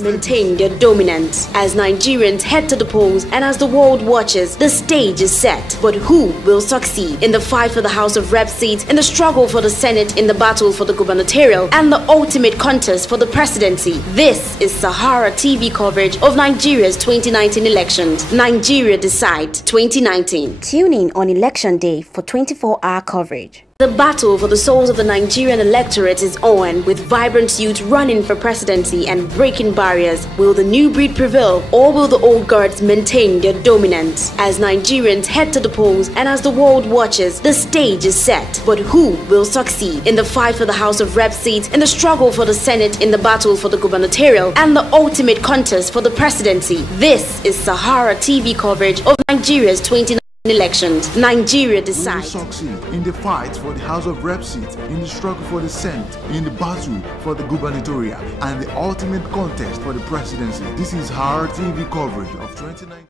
maintain their dominance. As Nigerians head to the polls and as the world watches, the stage is set. But who will succeed in the fight for the House of Rep seats, in the struggle for the Senate, in the battle for the gubernatorial, and the ultimate contest for the presidency? This is Sahara TV coverage of Nigeria's 2019 elections. Nigeria Decide 2019. Tune in on Election Day for 24-hour coverage. The battle for the souls of the Nigerian electorate is on, with vibrant youth running for presidency and breaking barriers. Will the new breed prevail, or will the old guards maintain their dominance? As Nigerians head to the polls and as the world watches, the stage is set. But who will succeed in the fight for the House of Rep seats, in the struggle for the Senate, in the battle for the gubernatorial, and the ultimate contest for the presidency? This is Sahara TV coverage of Nigeria's 2019 elections. Nigeria Decide. Who will succeed in the fight for the House of Rep seat, in the struggle for the Senate, in the battle for the gubernatorial, and the ultimate contest for the presidency? This is Sahara TV coverage of 2019.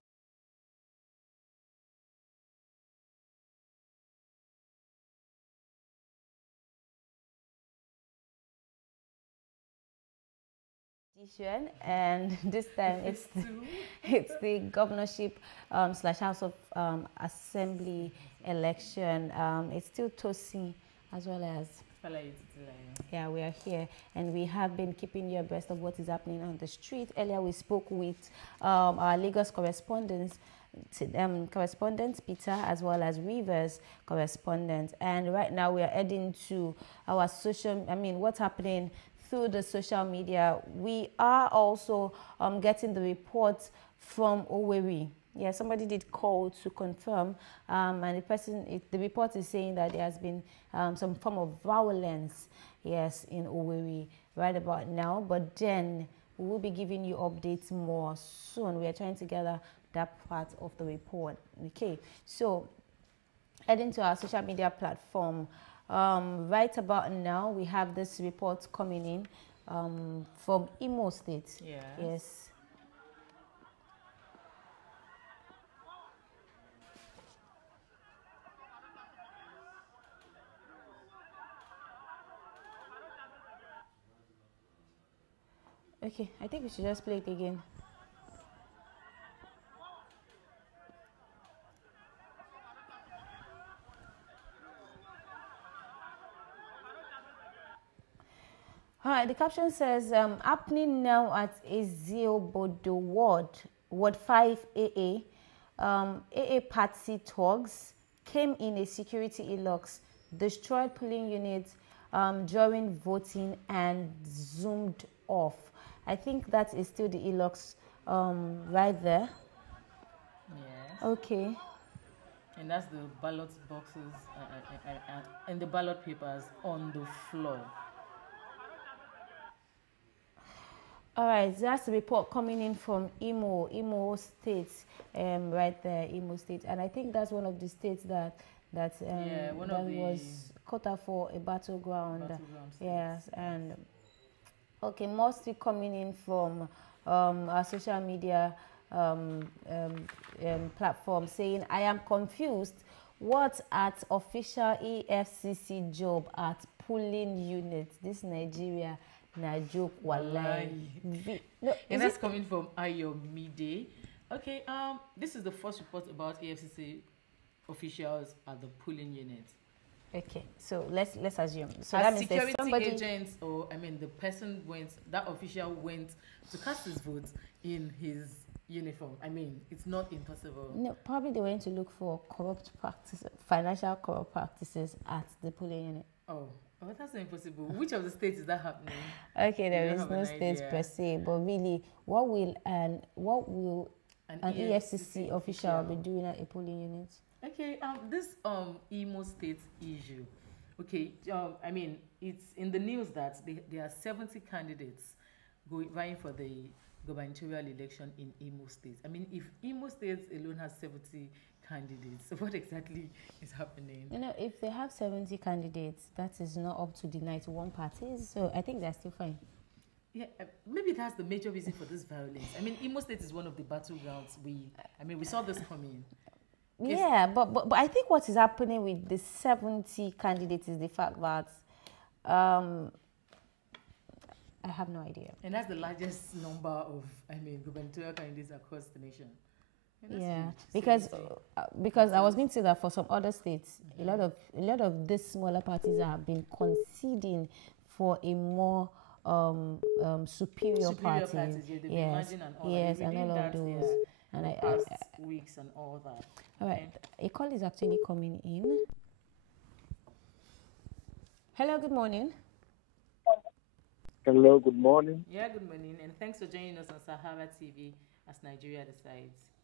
Hello, good morning.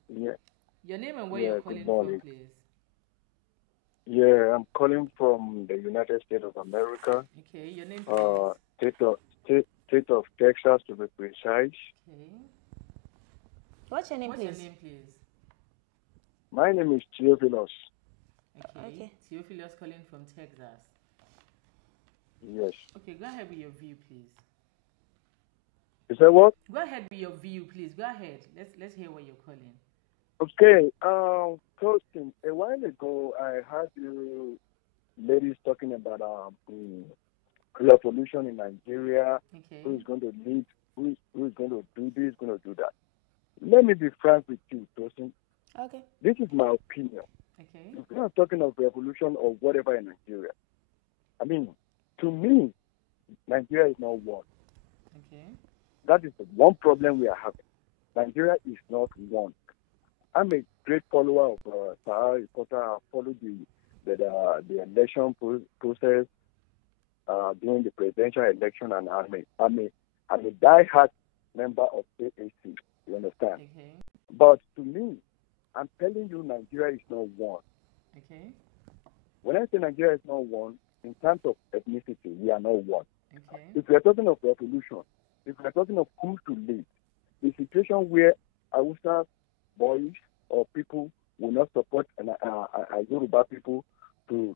Yeah, yeah, good morning. Yeah, I'm calling from the United States of America, uh, state of state of Texas to be precise. My name is Theophilus. Yes. Is that what? Okay. Toasting. A while ago, I heard you ladies talking about revolution in Nigeria. Who is going to lead? Who is going to do this? Going to do that? Let me be frank with you, Toasting. This is my opinion. If we are talking of revolution or whatever in Nigeria, I mean, to me, Nigeria is not one. That is the one problem we are having. Nigeria is not one. I'm a great follower of Sahara Reporter. I follow the election process during the presidential election, and I'm a die-hard member of AAC. You understand? But to me, I'm telling you, Nigeria is not one. When I say Nigeria is not one, in terms of ethnicity, we are not one. If we are talking of revolution, if we are talking of who to lead, the situation where Hausa boys or people will not support Yoruba people to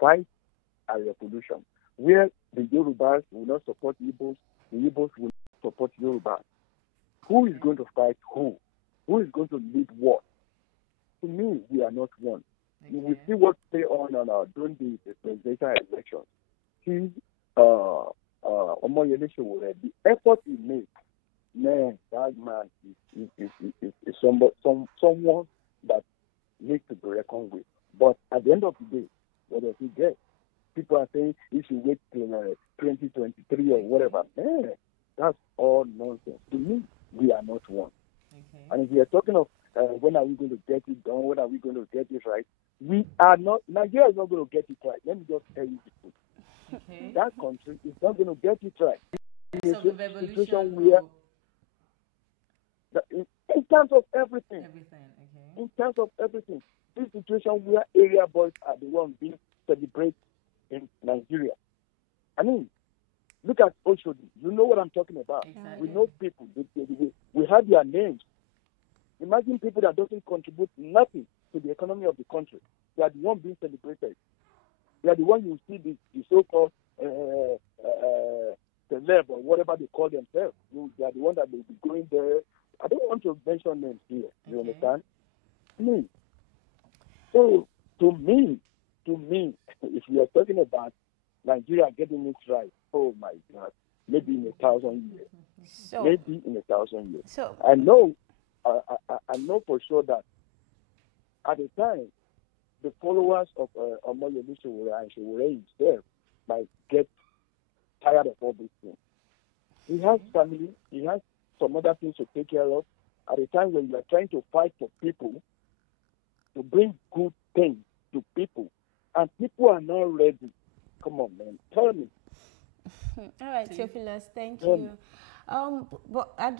fight a revolution, where the Yorubas will not support Igbos, the Igbos will not support Yorubas. Who is going to fight who? Who is going to lead what? To me, we are not one. We see what play on during the presidential elections. See, Omoyele Sowore, the effort he made, man, that man is someone that needs to be reckoned with. But at the end of the day, what does he get? People are saying he should wait till 2023 or whatever. Man, that's all nonsense. To me, we are not one. And if we are talking of when are we going to get it done, when are we going to get it right, we are not. Nigeria is not going to get it right. Let me just tell you the truth. That country is not going to get it right. In a situation where, in terms of everything, this situation where area boys are the ones being celebrated in Nigeria. I mean, look at Oshodi. You know what I'm talking about. We know people. We have their names. Imagine people that doesn't contribute nothing to the economy of the country. They are the one being celebrated. They are the one you see the so-called celeb or whatever they call themselves. They are the one that will be going there. I don't want to mention names here. You understand? Me. So to me, if we are talking about Nigeria getting it right, oh my God, maybe in 1,000 years. Maybe in 1,000 years. I know for sure that at the time, the followers of Omoyele Sowore and Sowore himself might get tired of all these things. He has family. He has some other things to take care of. At a time when you are trying to fight for people, to bring good things to people, and people are not ready. Come on, man. Tell me.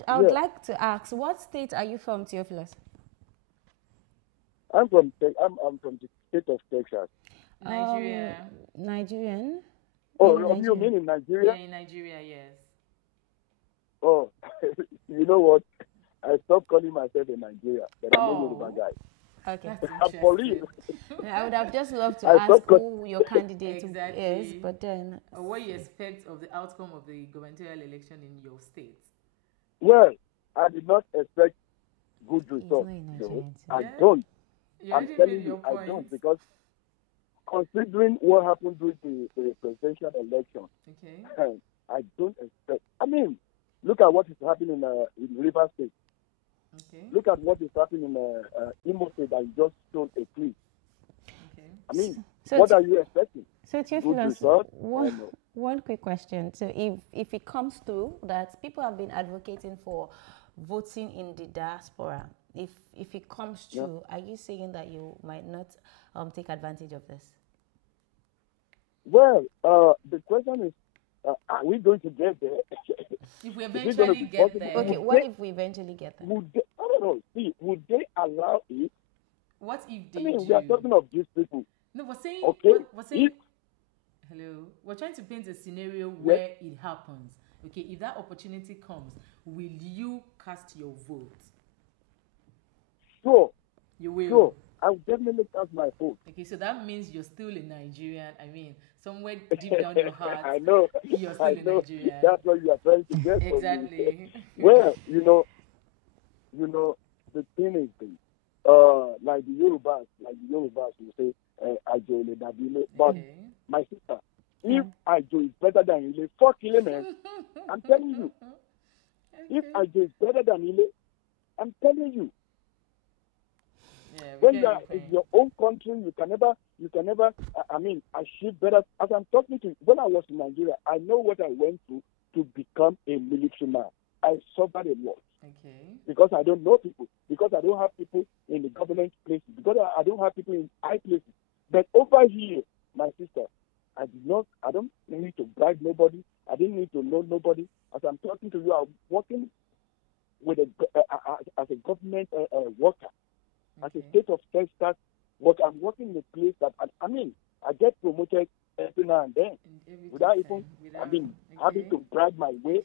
Yeah. I'm from the state of Texas. Oh, you mean in Nigeria? Oh, you know what? I stopped calling myself a Nigeria, but I'm a Yoruba guy. I'm for real. I stopped calling. Well, I did not expect good results, though. I don't. I'm telling you, I don't, because considering what happened during the presidential election, I don't expect. I mean, look at what is happening in River State. Look at what is happening in Imo State that you just showed a clip. I mean, what are you expecting? Good results? No. Yeah. Well, the question is, Are we going to get there? Is it going to be possible? Would they, I don't know, see, would they allow it? I mean, we are talking of these people. Okay, if, yeah, sure, sure, I will definitely cast my vote. I know, that's what you are trying to get from me. Well, the thing is this, like the Yorubas will say, Ajo le Dabile. But my sister, if Ajo is better than Ile, fuck Ile, man. I'm telling you, if Ajo is better than Ile, I'm telling you, when you are in your own country, you can never, achieve better. As I'm talking to you, when I was in Nigeria, I know what I went through to become a military man. I suffered a lot because I don't know people, because I don't have people in the government places, because I don't have people in high places. But over here, my sister, I don't need to bribe nobody. I didn't need to know nobody. As I'm talking to you, I'm working with as a government worker, as a state of status worker. I'm working in a place that, I get promoted every now and then without even, having to bribe my way,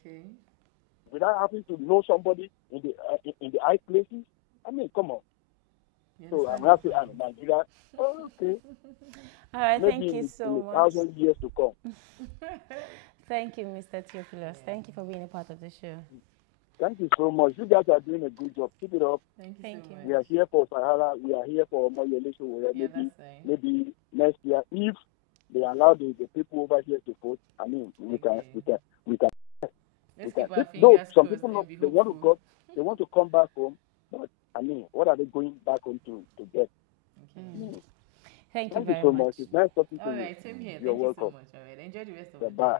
without having to know somebody in the high places. Come on. So I'm going to say, Nigeria, okay, maybe in 1,000 years to come. Thank you so much. You guys are doing a good job. Keep it up. We are here for Sahara. We are here for more election. Maybe next year, if they allow the people over here to vote, we can. Though some people know they want to go, they want to come back home, but what are they going back home to get? Thank you so much. It's nice talking to you. You're welcome. Bye.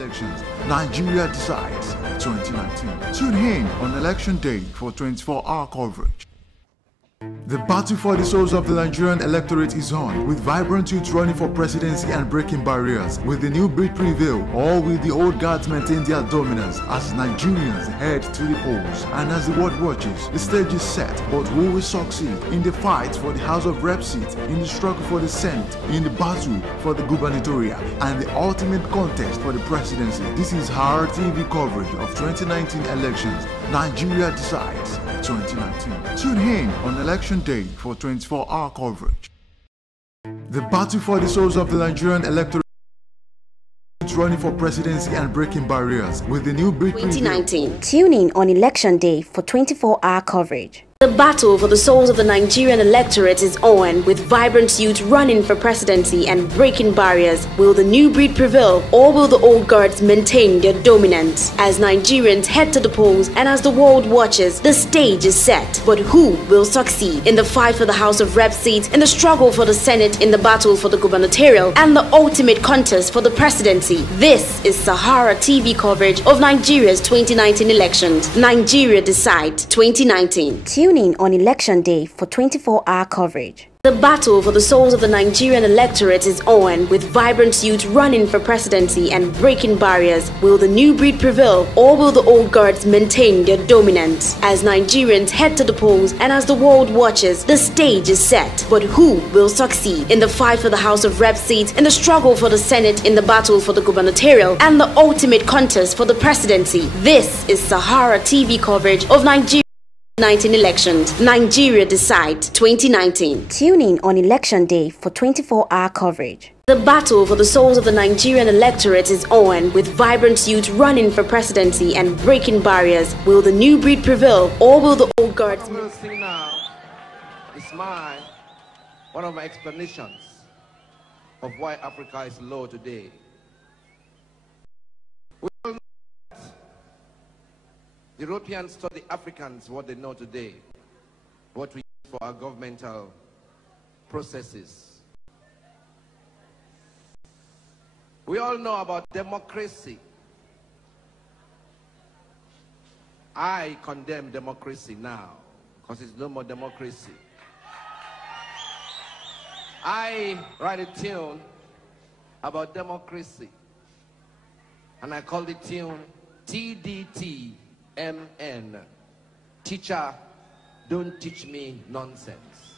elections, Nigeria decides 2019. Tune in on election day for 24-hour coverage. The battle for the souls of the Nigerian electorate is on, with vibrant youth running for presidency and breaking barriers. Will the new breed prevail, or will the old guards maintain their dominance as Nigerians head to the polls? And as the world watches, the stage is set, but who will succeed in the fight for the House of Rep seat, in the struggle for the Senate, in the battle for the Gubernatorial, and the ultimate contest for the presidency? This is our TV coverage of 2019 elections. Nigeria decides 2019. Tune in on election day for 24-hour coverage. The battle for the souls of the Nigerian electorate running for presidency and breaking barriers with the new breed 2019. Tune in on election day for 24-hour coverage. The battle for the souls of the Nigerian electorate is on, with vibrant youth running for presidency and breaking barriers. Will the new breed prevail, or will the old guards maintain their dominance? As Nigerians head to the polls and as the world watches, the stage is set. But who will succeed in the fight for the House of Rep seat, in the struggle for the Senate, in the battle for the Gubernatorial, and the ultimate contest for the presidency? This is Sahara TV coverage of Nigeria's 2019 elections. Nigeria decides 2019. Tune in on election day for 24-hour coverage. The battle for the souls of the Nigerian electorate is on, with vibrant youth running for presidency and breaking barriers. Will the new breed prevail, or will the old guards maintain their dominance? As Nigerians head to the polls and as the world watches, the stage is set. But who will succeed in the fight for the House of Rep seat, in the struggle for the Senate, in the battle for the Gubernatorial, and the ultimate contest for the presidency? This is Sahara TV coverage of Nigeria 2019 elections. Nigeria decides 2019. Tune in on election day for 24-hour coverage. The battle for the souls of the Nigerian electorate is on, with vibrant youth running for presidency and breaking barriers. Will the new breed prevail, or will the old guards? What we'll see now is one of my explanations of why Africa is low today. Europeans taught the Africans what they know today, what we use for our governmental processes. We all know about democracy. I condemn democracy now, because it's no more democracy. I write a tune about democracy, and I call the tune TDT. MN. Teacher, don't teach me nonsense.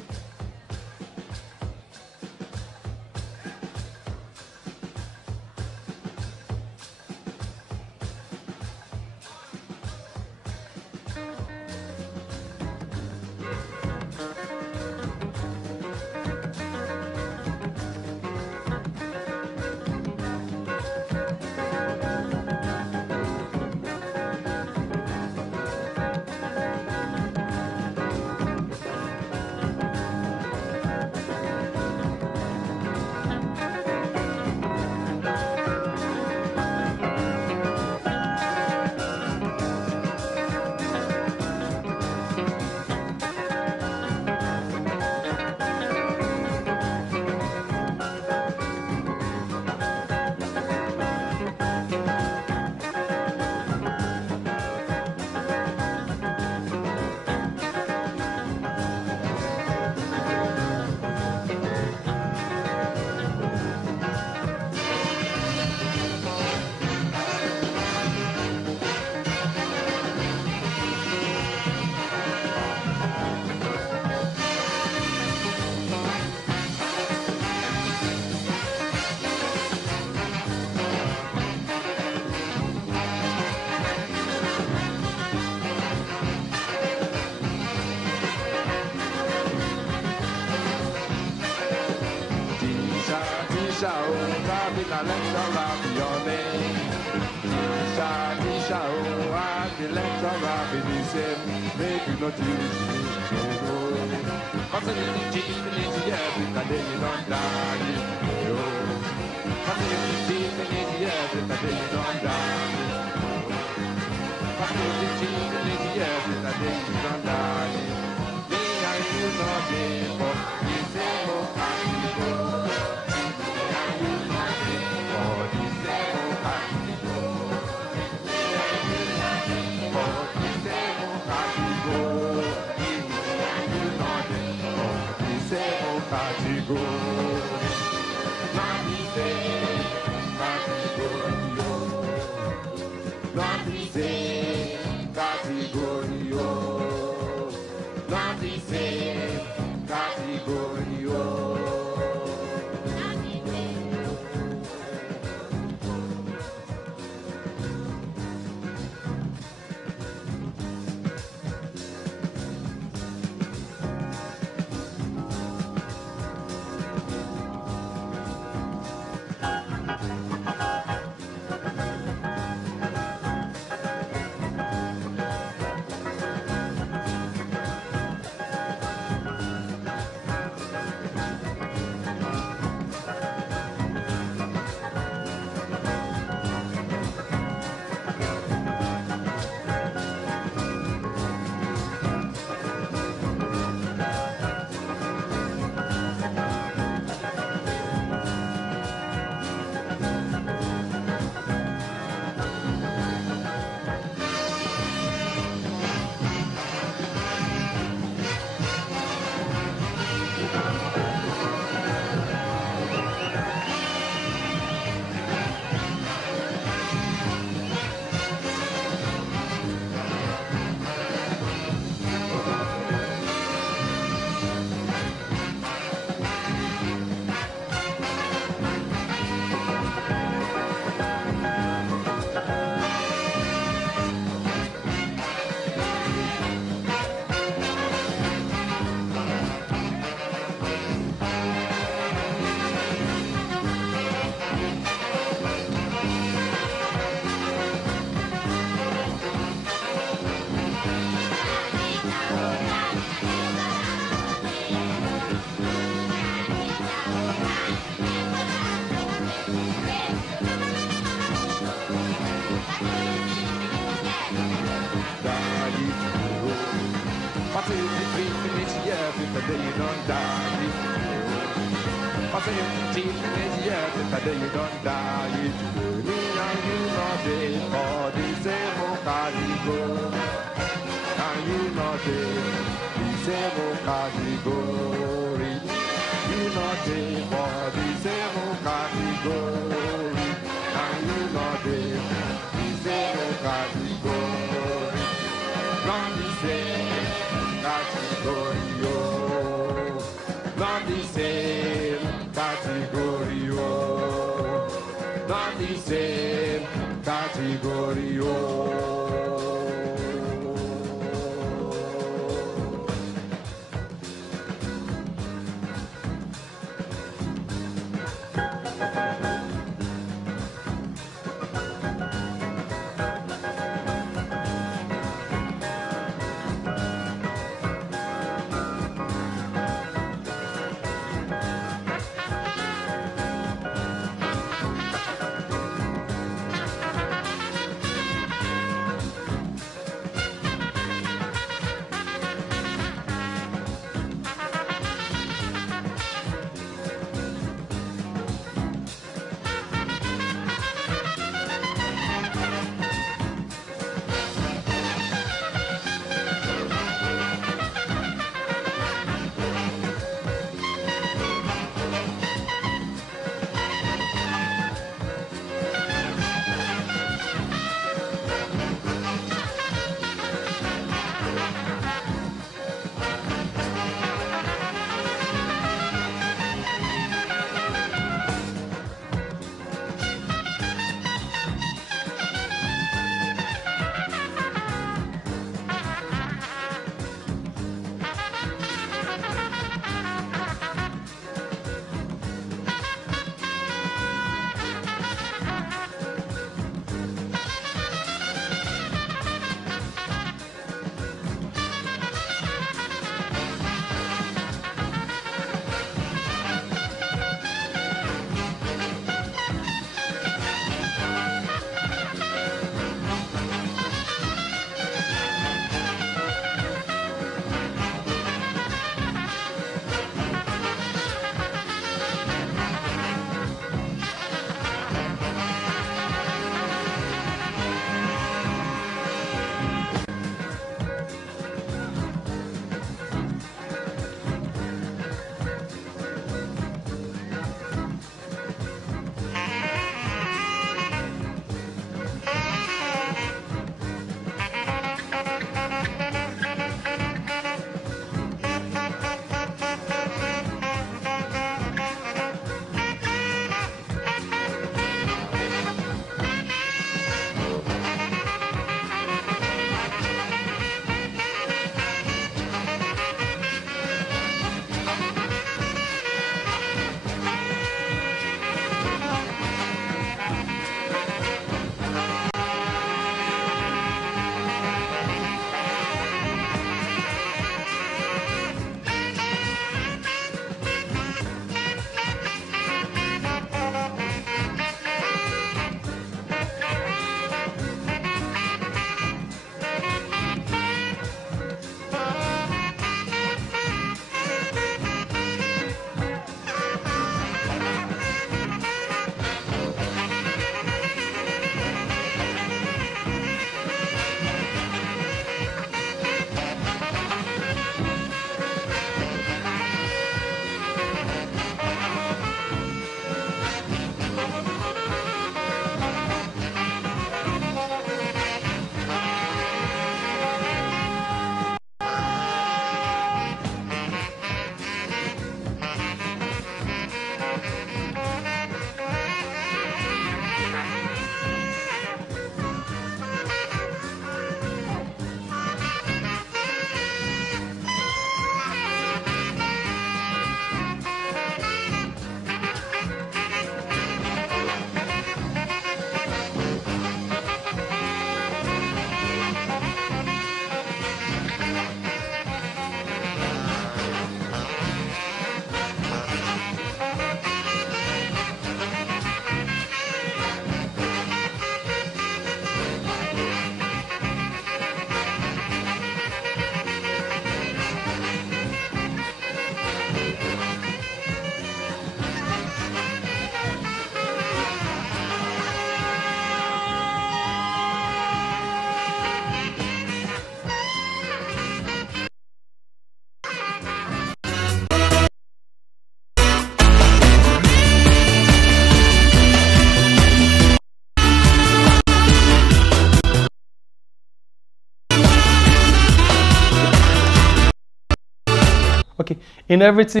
Okay, in everything